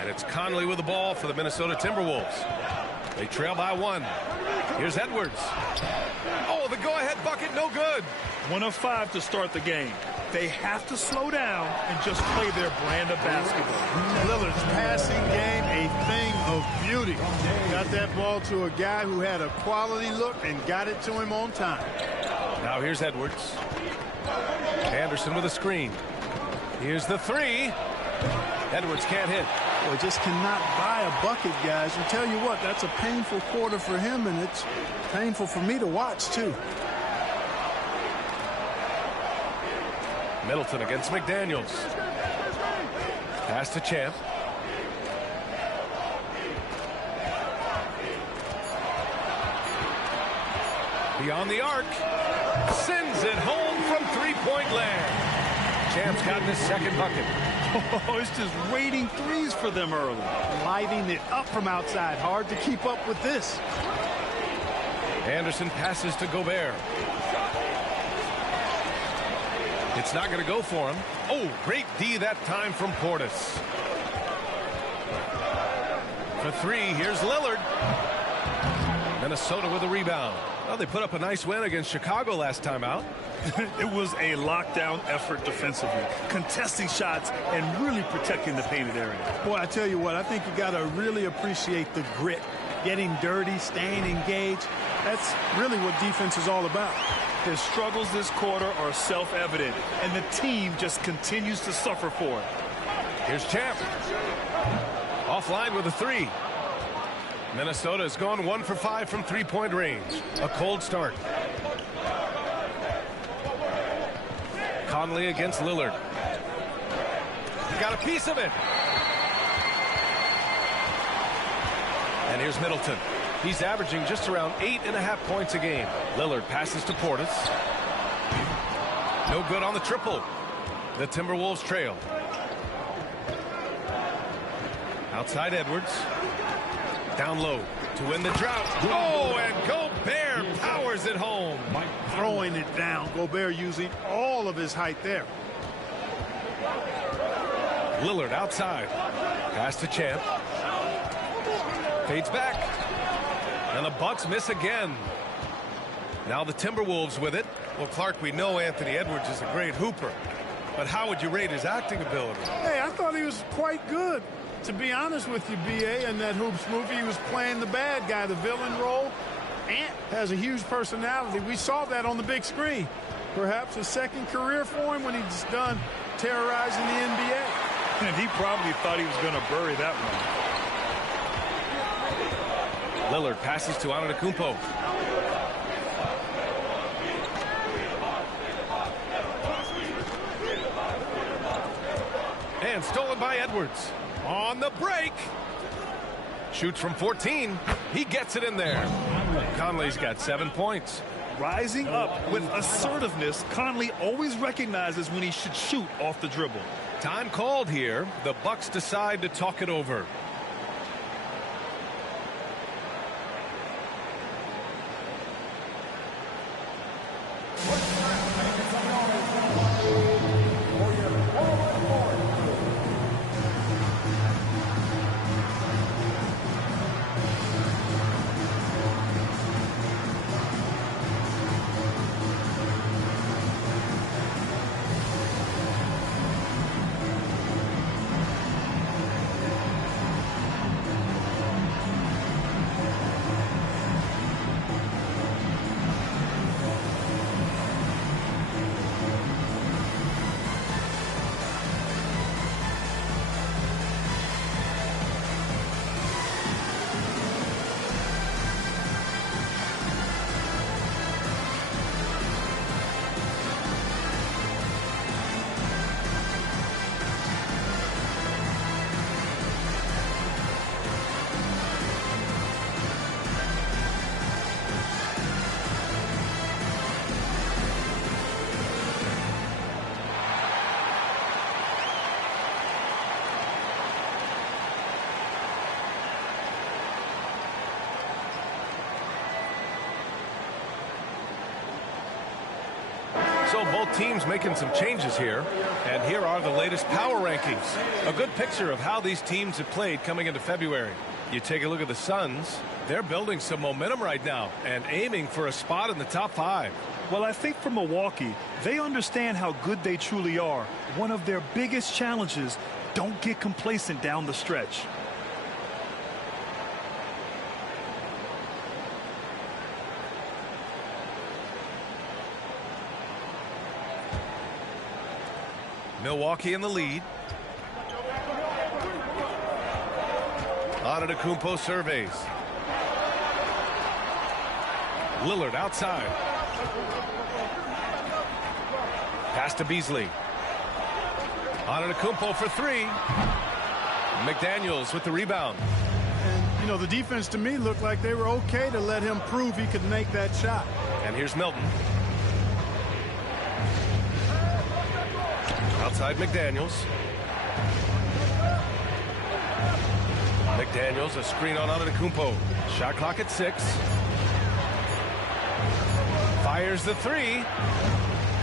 And it's Conley with the ball for the Minnesota Timberwolves. They trail by 1. Here's Edwards. Oh, the go-ahead bucket, no good. 1 of 5 to start the game. They have to slow down and just play their brand of basketball. Lillard's passing game, a thing of beauty. Got that ball to a guy who had a quality look and got it to him on time. Now here's Edwards. Anderson with a screen. Here's the 3. Edwards can't hit. Well, just cannot buy a bucket, guys. I tell you what, that's a painful quarter for him, and it's painful for me to watch, too. Middleton against McDaniels. Pass to Champ. Beyond the arc. Sends it home from three-point land. Champ's gotten his second bucket. Oh, it's just raining threes for them early. Lighting it up from outside. Hard to keep up with this. Anderson passes to Gobert. It's not going to go for him. Oh, great D that time from Portis. For 3, here's Lillard. Minnesota with a rebound. Well, they put up a nice win against Chicago last time out. It was a lockdown effort defensively, contesting shots and really protecting the painted area. Boy, I tell you what, I think you got to really appreciate the grit, getting dirty, staying engaged. That's really what defense is all about. His struggles this quarter are self-evident, and the team just continues to suffer for it. Here's Champ. Offline with a 3. Minnesota has gone 1 for 5 from three-point range. A cold start. Conley against Lillard. He got a piece of it. And here's Middleton. He's averaging just around 8.5 points a game. Lillard passes to Portis. No good on the triple. The Timberwolves trail. Outside Edwards. Down low. to win the drought. Oh, and Gobert powers it home. Throwing it down. Gobert using all of his height there. Lillard outside. Pass to Champ. Fades back. And the Bucks miss again. Now the Timberwolves with it. Well, Clark, we know Anthony Edwards is a great hooper. But how would you rate his acting ability? Hey, I thought he was quite good. To be honest with you, B.A., in that Hoops movie, he was playing the bad guy, the villain role. Ant has a huge personality. We saw that on the big screen. Perhaps a second career for him when he's done terrorizing the NBA. And he probably thought he was going to bury that one. Lillard passes to Antetokounmpo. And stolen by Edwards. On the break. Shoots from 14. He gets it in there. Conley's got 7 points. Rising up with assertiveness, Conley always recognizes when he should shoot off the dribble. Time called here. The Bucks decide to talk it over. So both teams making some changes here. And here are the latest power rankings. A good picture of how these teams have played coming into February. You take a look at the Suns. They're building some momentum right now and aiming for a spot in the top 5. Well, I think for Milwaukee, they understand how good they truly are. One of their biggest challenges, don't get complacent down the stretch. Milwaukee in the lead. Antetokounmpo surveys. Lillard outside. Pass to Beasley. Antetokounmpo for 3. McDaniels with the rebound. And, you know, the defense to me looked like they were okay to let him prove he could make that shot. And here's Milton. Outside McDaniels. McDaniels, a screen on Antetokounmpo. Shot clock at 6. Fires the 3.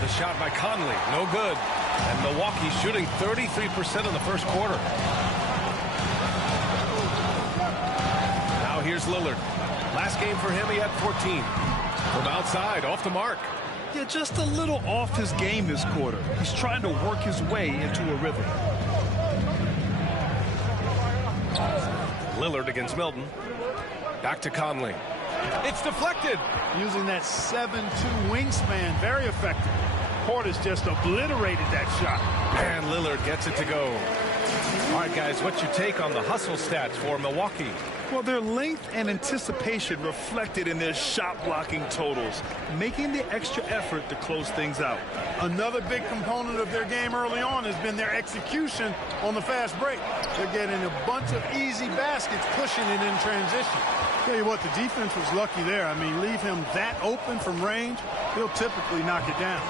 The shot by Conley, no good. And Milwaukee shooting 33% in the first quarter. Now here's Lillard. Last game for him, he had 14. From outside, off the mark. Yeah, just a little off his game this quarter. He's trying to work his way into a rhythm. Lillard against Milton. Back to Conley. It's deflected. Using that 7'2" wingspan, very effective. Portis just obliterated that shot. And Lillard gets it to go. All right, guys, what's your take on the hustle stats for Milwaukee? Well, their length and anticipation reflected in their shot blocking totals, making the extra effort to close things out. Another big component of their game early on has been their execution on the fast break. They're getting a bunch of easy baskets, pushing it in transition. Tell you what, the defense was lucky there. I mean, leave him that open from range, he'll typically knock it down.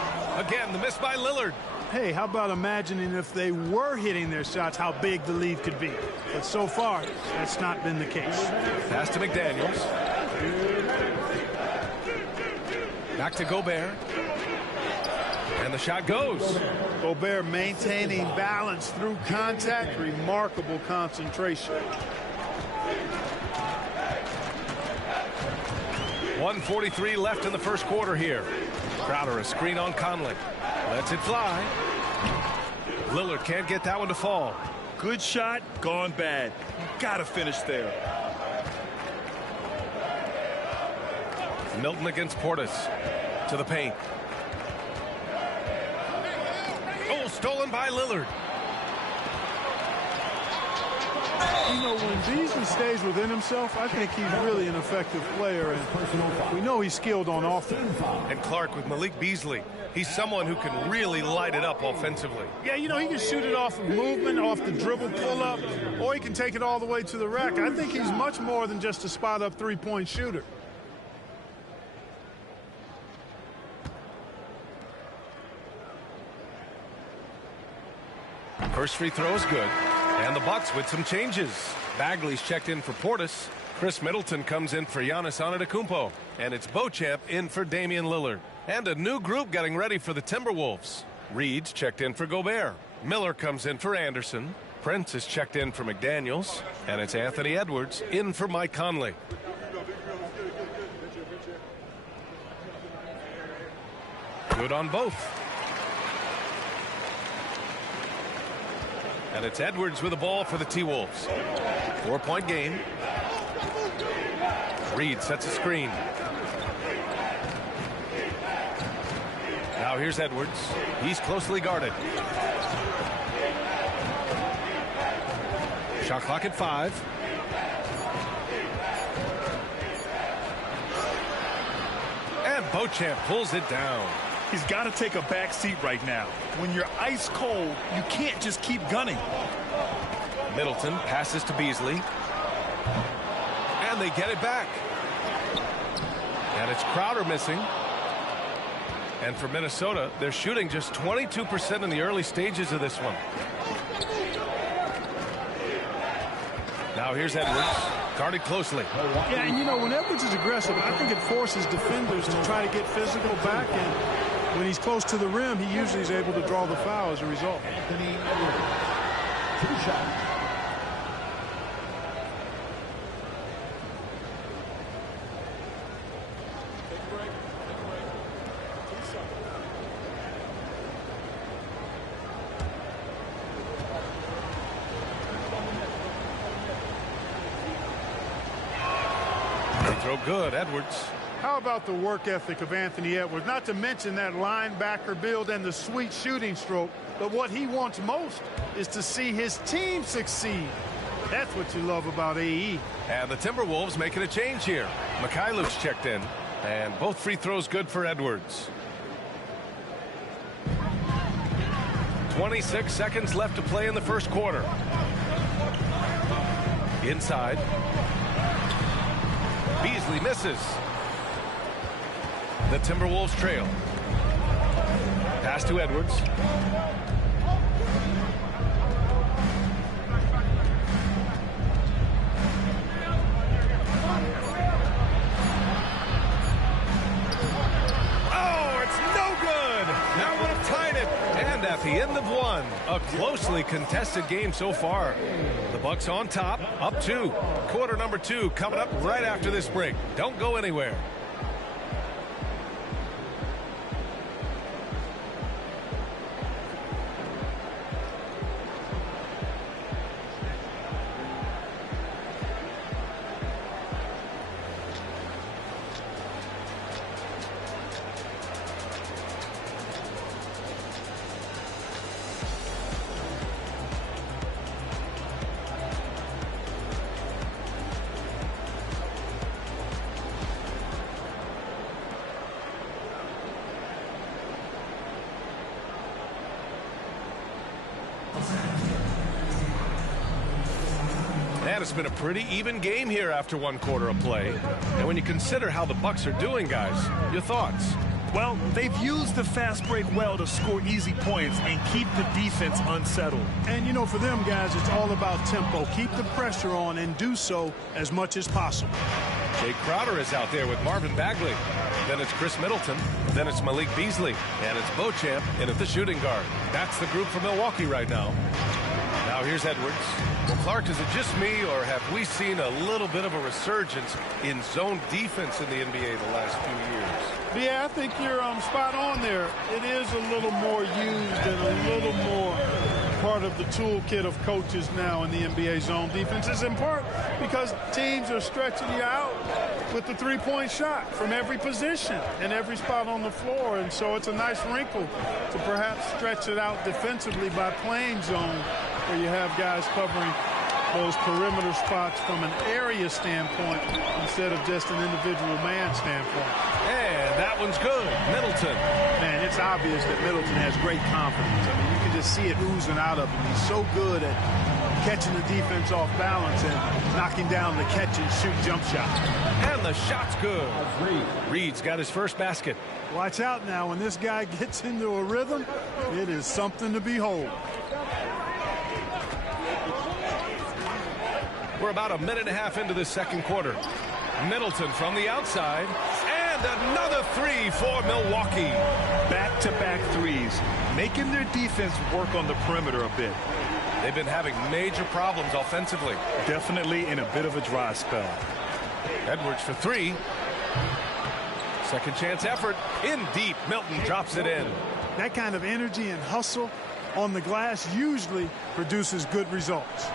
Again, the miss by Lillard. Hey, how about imagining if they were hitting their shots, how big the lead could be? But so far, that's not been the case. Pass to McDaniels. Back to Gobert. And the shot goes. Gobert maintaining balance through contact. Remarkable concentration. 1:43 left in the first quarter here. Crowder, a screen on Conley. Lets it fly. Lillard can't get that one to fall. Good shot, gone bad. You gotta finish there. Milton against Portis. To the paint. Oh, stolen by Lillard. You know, when Beasley stays within himself, I think he's really an effective player, and we know he's skilled on offense. And Clark with Malik Beasley. He's someone who can really light it up offensively. Yeah, you know, he can shoot it off of movement, off the dribble pull-up, or he can take it all the way to the rack. I think he's much more than just a spot-up three-point shooter. First free throw is good. And the Bucks with some changes. Bagley's checked in for Portis. Chris Middleton comes in for Giannis Antetokounmpo. And it's Beauchamp in for Damian Lillard. And a new group getting ready for the Timberwolves. Reed's checked in for Gobert. Miller comes in for Anderson. Prince is checked in for McDaniels. And it's Anthony Edwards in for Mike Conley. Good on both. And it's Edwards with the ball for the T-Wolves. 4-point game. Reed sets a screen. Now here's Edwards. He's closely guarded. Shot clock at 5. And Beauchamp pulls it down. He's got to take a back seat right now. When you're ice cold, you can't just keep gunning. Middleton passes to Beasley. And they get it back. And it's Crowder missing. And for Minnesota, they're shooting just 22% in the early stages of this one. Now here's Edwards, guarded closely. Yeah, and you know, when Edwards is aggressive, I think it forces defenders to try to get physical back, and when he's close to the rim, he usually is able to draw the foul as a result. Anthony Edwards. 2 shots. Throw good, Edwards. How about the work ethic of Anthony Edwards? Not to mention that linebacker build and the sweet shooting stroke. But what he wants most is to see his team succeed. That's what you love about AE. And the Timberwolves making a change here. Mikhailov's checked in. And both free throws good for Edwards. 26 seconds left to play in the first quarter. Inside. Beasley misses. The Timberwolves trail. Pass to Edwards. Oh, it's no good. That would have tied it. And at the end of one, a closely contested game so far. The Bucks on top, up 2. Quarter number 2 coming up right after this break. Don't go anywhere. And it's been a pretty even game here after 1 quarter of play. And when you consider how the Bucks are doing, guys, your thoughts? Well, they've used the fast break well to score easy points and keep the defense unsettled. And, you know, for them guys, it's all about tempo. Keep the pressure on and do so as much as possible. Jay Crowder is out there with Marvin Bagley. Then it's Chris Middleton. Then it's Malik Beasley. And it's Beauchamp in at the shooting guard. That's the group for Milwaukee right now. Now here's Edwards. Well, Clark, is it just me, or have we seen a little bit of a resurgence in zone defense in the NBA the last few years? Yeah, I think you're spot on there. It is a little more used and a little more part of the toolkit of coaches now in the NBA zone defenses, in part because teams are stretching you out with the three-point shot from every position and every spot on the floor. And so it's a nice wrinkle to perhaps stretch it out defensively by playing zone, where you have guys covering those perimeter spots from an area standpoint instead of just an individual man standpoint. And that one's good. Middleton. Man, it's obvious that Middleton has great confidence. I mean, you can just see it oozing out of him. He's so good at catching the defense off balance and knocking down the catch and shoot jump shot. And the shot's good. Reed's got his first basket. Watch out now. When this guy gets into a rhythm, it is something to behold. We're about a minute and a half into this second quarter. Middleton from the outside. And another three for Milwaukee. Back-to-back threes, making their defense work on the perimeter a bit. They've been having major problems offensively. Definitely in a bit of a dry spell. Edwards for three. Second chance effort. In deep. Milton drops it in. That kind of energy and hustle on the glass usually produces good results.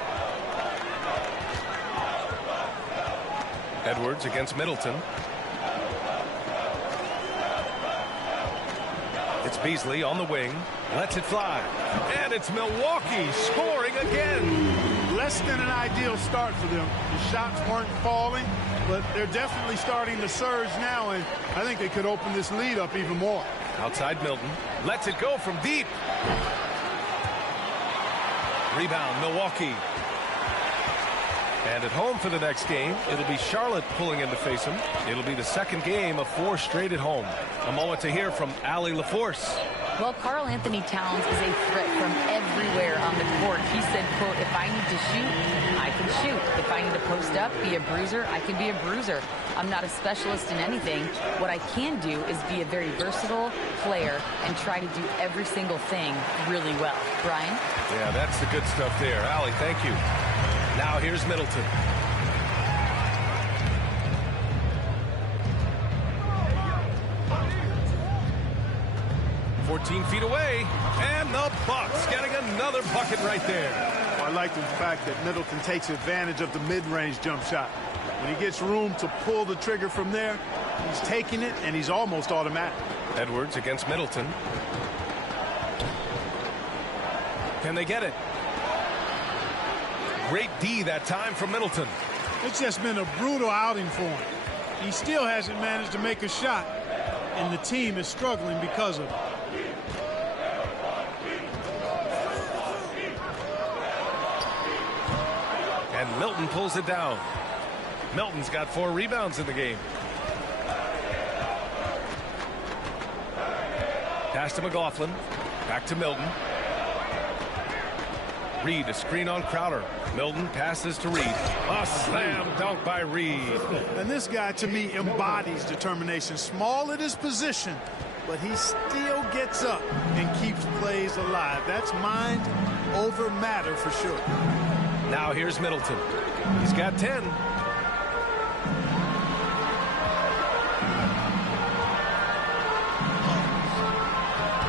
Edwards against Middleton. It's Beasley on the wing. Lets it fly. And it's Milwaukee scoring again. Less than an ideal start for them. The shots weren't falling, but they're definitely starting to surge now, and I think they could open this lead up even more. Outside Milton. Lets it go from deep. Rebound, Milwaukee. And at home for the next game, it'll be Charlotte pulling in to face him. It'll be the second game of 4 straight at home. A moment to hear from Allie LaForce. Well, Karl Anthony Towns is a threat from everywhere on the court. He said, quote, if I need to shoot, I can shoot. If I need to post up, be a bruiser, I can be a bruiser. I'm not a specialist in anything. What I can do is be a very versatile player and try to do every single thing really well. Brian? Yeah, that's the good stuff there. Allie, thank you. Now here's Middleton. "14 feet away, and the Bucks getting another bucket right there." I like the fact that Middleton takes advantage of the mid-range jump shot. When he gets room to pull the trigger from there, he's taking it, and he's almost automatic. Edwards against Middleton. Can they get it? Great D that time from Middleton. It's just been a brutal outing for him. He still hasn't managed to make a shot, and the team is struggling because of it. And Milton pulls it down. Milton's got 4 rebounds in the game. Pass to McLaughlin. Back to Milton. Reed, a screen on Crowder. Milton passes to Reed. A slam dunk by Reed. And this guy, to me, embodies determination. Small at his position, but he still gets up and keeps plays alive. That's mind over matter for sure. Now here's Middleton. He's got 10.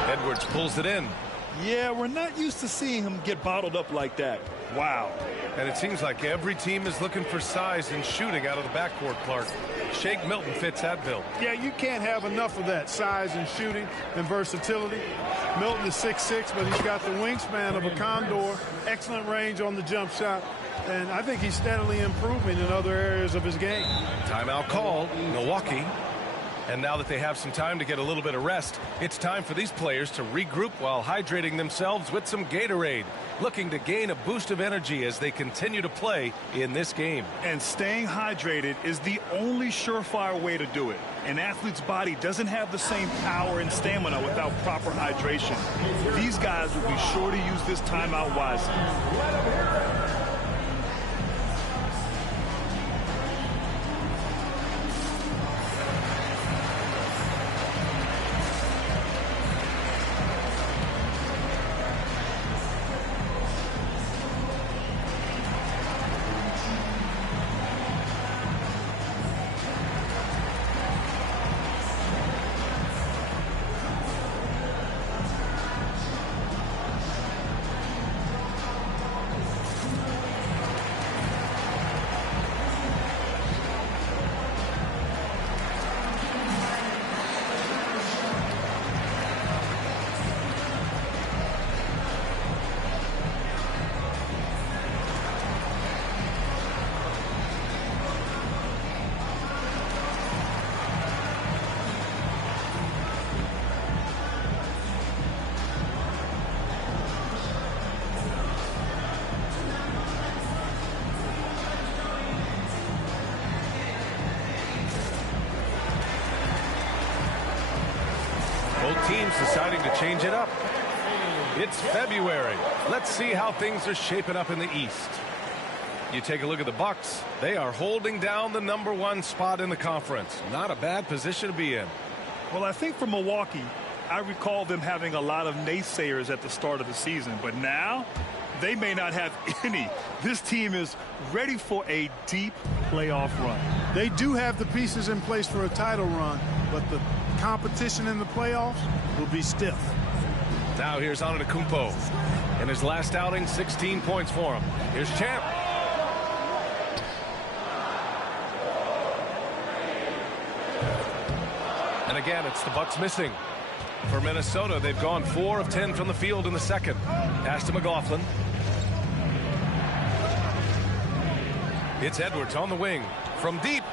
Edwards pulls it in. Yeah, we're not used to seeing him get bottled up like that. Wow. And it seems like every team is looking for size and shooting out of the backcourt, Clark. Shake Milton fits that bill. Yeah, you can't have enough of that size and shooting and versatility. Milton is 6'6", but he's got the wingspan of a condor. Excellent range on the jump shot. And I think he's steadily improving in other areas of his game. Timeout called. Milwaukee. And now that they have some time to get a little bit of rest, it's time for these players to regroup while hydrating themselves with some Gatorade, looking to gain a boost of energy as they continue to play in this game. And staying hydrated is the only surefire way to do it. An athlete's body doesn't have the same power and stamina without proper hydration. These guys will be sure to use this timeout wisely. Teams deciding to change it up. It's February. Let's see how things are shaping up in the East. You take a look at the Bucks. They are holding down the #1 spot in the conference. Not a bad position to be in. Well, I think for Milwaukee, I recall them having a lot of naysayers at the start of the season, but now they may not have any. This team is ready for a deep playoff run. They do have the pieces in place for a title run, but the competition in the playoffs will be stiff. Now here's Antetokounmpo. In his last outing, 16 points for him. Here's Champ. And again, it's the Bucks missing. For Minnesota, they've gone 4 of 10 from the field in the second. Pass to McLaughlin. It's Edwards on the wing from deep.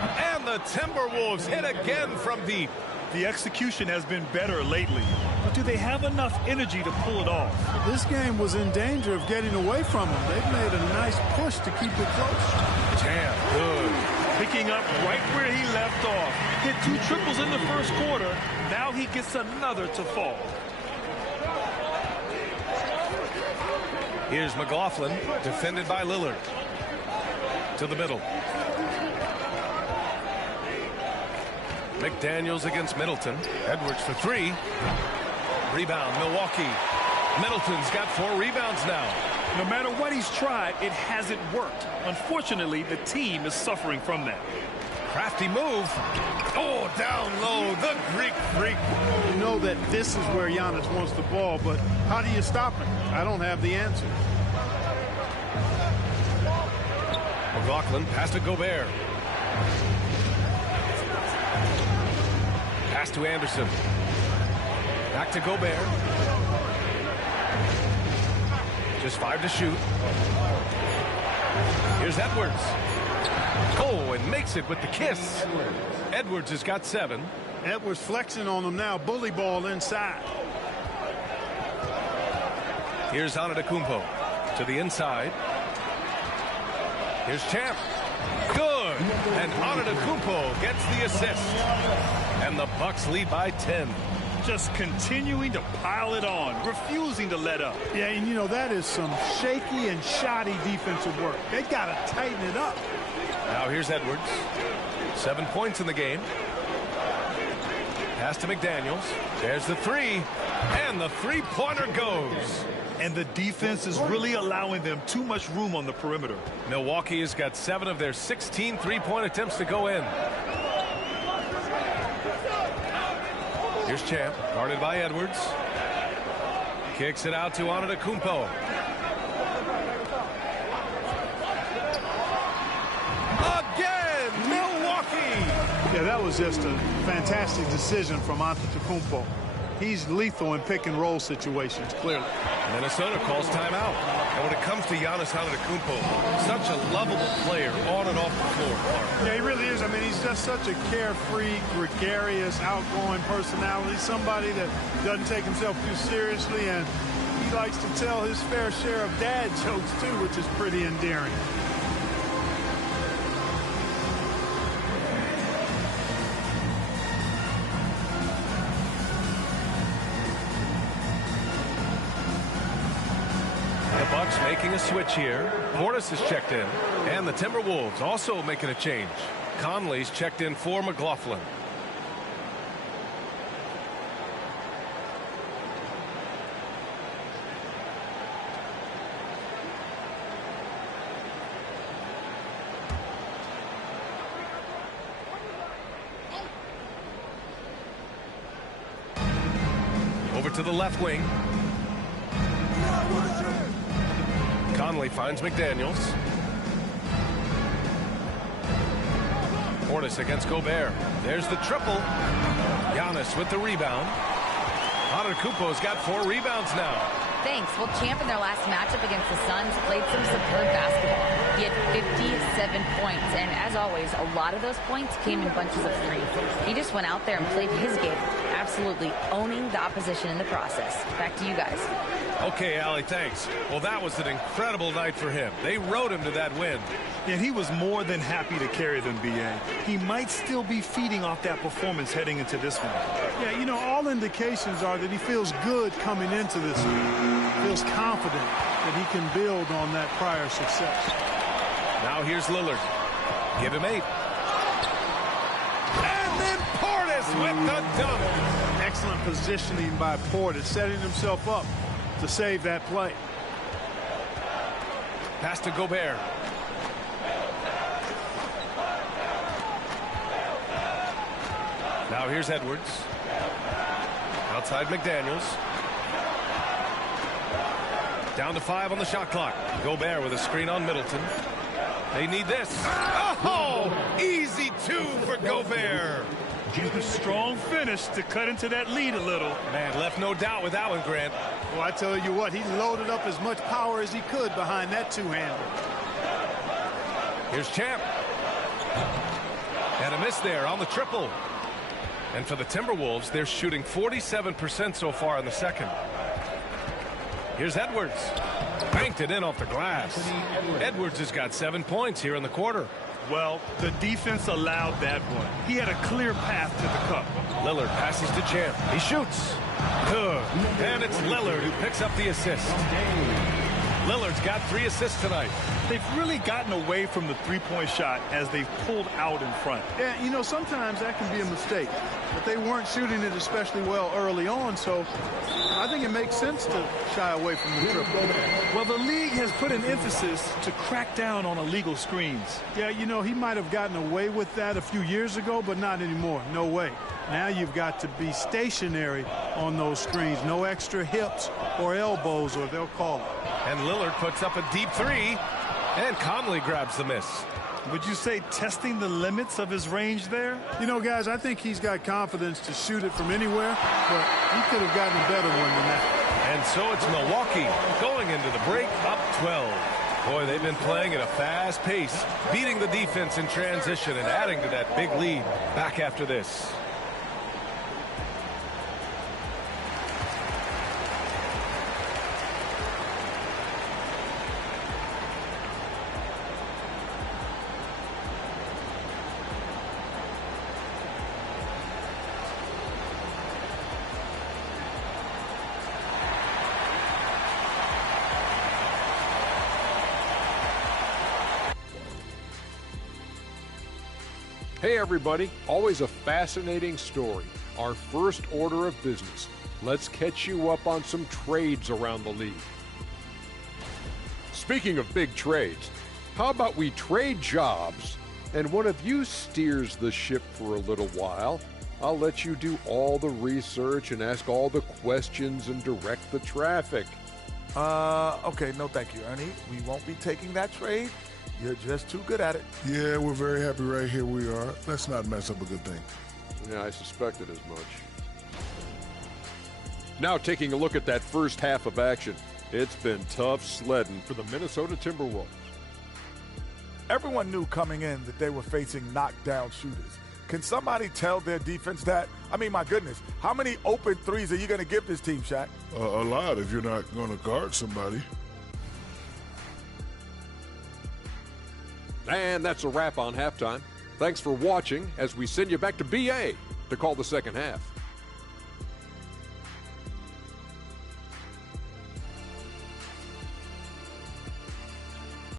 And the Timberwolves hit again from deep. The execution has been better lately, but do they have enough energy to pull it off? This game was in danger of getting away from them. They've made a nice push to keep it close. Champ, good. Picking up right where he left off. Hit 2 triples in the first quarter. Now he gets another to fall. Here's McLaughlin, defended by Lillard. To the middle. McDaniels against Middleton. Edwards for 3. Rebound, Milwaukee. Middleton's got 4 rebounds now. No matter what he's tried, it hasn't worked. Unfortunately, the team is suffering from that. Crafty move. Oh, down low, the Greek freak. You know that this is where Giannis wants the ball, but how do you stop him? I don't have the answer. McLaughlin, pass to Gobert. Pass to Anderson. Back to Gobert. Just 5 to shoot. Here's Edwards. Oh, and makes it with the kiss. Edwards has got 7. Edwards flexing on them now. Bully ball inside. Here's Antetokounmpo to the inside. Here's Champ. Good. And Antetokounmpo gets the assist. And the Bucks lead by 10. Just continuing to pile it on, refusing to let up. Yeah, and you know, that is some shaky and shoddy defensive work. They got to tighten it up. Now here's Edwards. 7 points in the game. Pass to McDaniels. There's the 3. And the 3-pointer goes. And the defense is really allowing them too much room on the perimeter. Milwaukee has got 7 of their 16 3-point attempts to go in. Here's Champ, guarded by Edwards. Kicks it out to Antetokounmpo. Again, Milwaukee! Yeah, that was just a fantastic decision from Antetokounmpo. He's lethal in pick-and-roll situations, clearly. Minnesota calls timeout. And when it comes to Giannis Antetokounmpo, such a lovable player on and off the floor. Yeah, he really is. I mean, he's just such a carefree, gregarious, outgoing personality, somebody that doesn't take himself too seriously, and he likes to tell his fair share of dad jokes, too, which is pretty endearing. Making a switch here. Portis is checked in. And the Timberwolves also making a change. Conley's checked in for McLaughlin. Over to the left wing. Conley finds McDaniels. Portis against Gobert. There's the triple. Giannis with the rebound. Antetokounmpo's got 4 rebounds now. Thanks. Well, Champ in their last matchup against the Suns played some superb basketball. He had 57 points, and as always, a lot of those points came in bunches of 3. He just went out there and played his game, absolutely owning the opposition in the process. Back to you guys. Okay, Allie, thanks. Well, that was an incredible night for him. They rode him to that win. And he was more than happy to carry them, B.A. He might still be feeding off that performance heading into this one. Yeah, you know, all indications are that he feels good coming into this one. Feels confident that he can build on that prior success. Now here's Lillard. Give him 8. And then Portis with the dunk. Excellent positioning by Portis, setting himself up to save that play. Pass to Gobert. Now here's Edwards. Outside McDaniels. Down to 5 on the shot clock. Gobert with a screen on Middleton. They need this. Oh, easy 2 for Gobert. A strong finish to cut into that lead a little. Man, left no doubt with that one, Grant. Well, I tell you what, he loaded up as much power as he could behind that 2-hander. Here's Champ. And a miss there on the triple. And for the Timberwolves, they're shooting 47% so far in the second. Here's Edwards. Banked it in off the glass. Edwards has got 7 points here in the quarter. Well, the defense allowed that one. He had a clear path to the cup. Lillard passes to Champ. He shoots. Good. And it's Lillard who picks up the assist. Lillard's got 3 assists tonight. They've really gotten away from the three-point shot as they've pulled out in front. Yeah, you know, sometimes that can be a mistake. But they weren't shooting it especially well early on, so I think it makes sense to shy away from the triple. Well, the league has put an emphasis to crack down on illegal screens. Yeah, you know, he might have gotten away with that a few years ago, but not anymore. No way. Now you've got to be stationary on those screens. No extra hips or elbows, or they'll call it. And Lillard puts up a deep 3, and Conley grabs the miss. Would you say testing the limits of his range there? You know, guys, I think he's got confidence to shoot it from anywhere, but he could have gotten a better one than that. And so it's Milwaukee going into the break up 12. Boy, they've been playing at a fast pace, beating the defense in transition and adding to that big lead. Back after this. Hey everybody, always a fascinating story. Our first order of business. Let's catch you up on some trades around the league. Speaking of big trades, how about we trade jobs and one of you steers the ship for a little while? I'll let you do all the research and ask all the questions and direct the traffic. Okay, no thank you, Ernie. We won't be taking that trade. You're just too good at it. Yeah, we're very happy right here we are. Let's not mess up a good thing. Yeah, I suspected as much. Now taking a look at that first half of action. It's been tough sledding for the Minnesota Timberwolves. Everyone knew coming in that they were facing knockdown shooters. Can somebody tell their defense that? I mean, my goodness, how many open threes are you going to give this team, Shaq? A lot if you're not going to guard somebody. And that's a wrap on halftime. Thanks for watching as we send you back to BA to call the second half.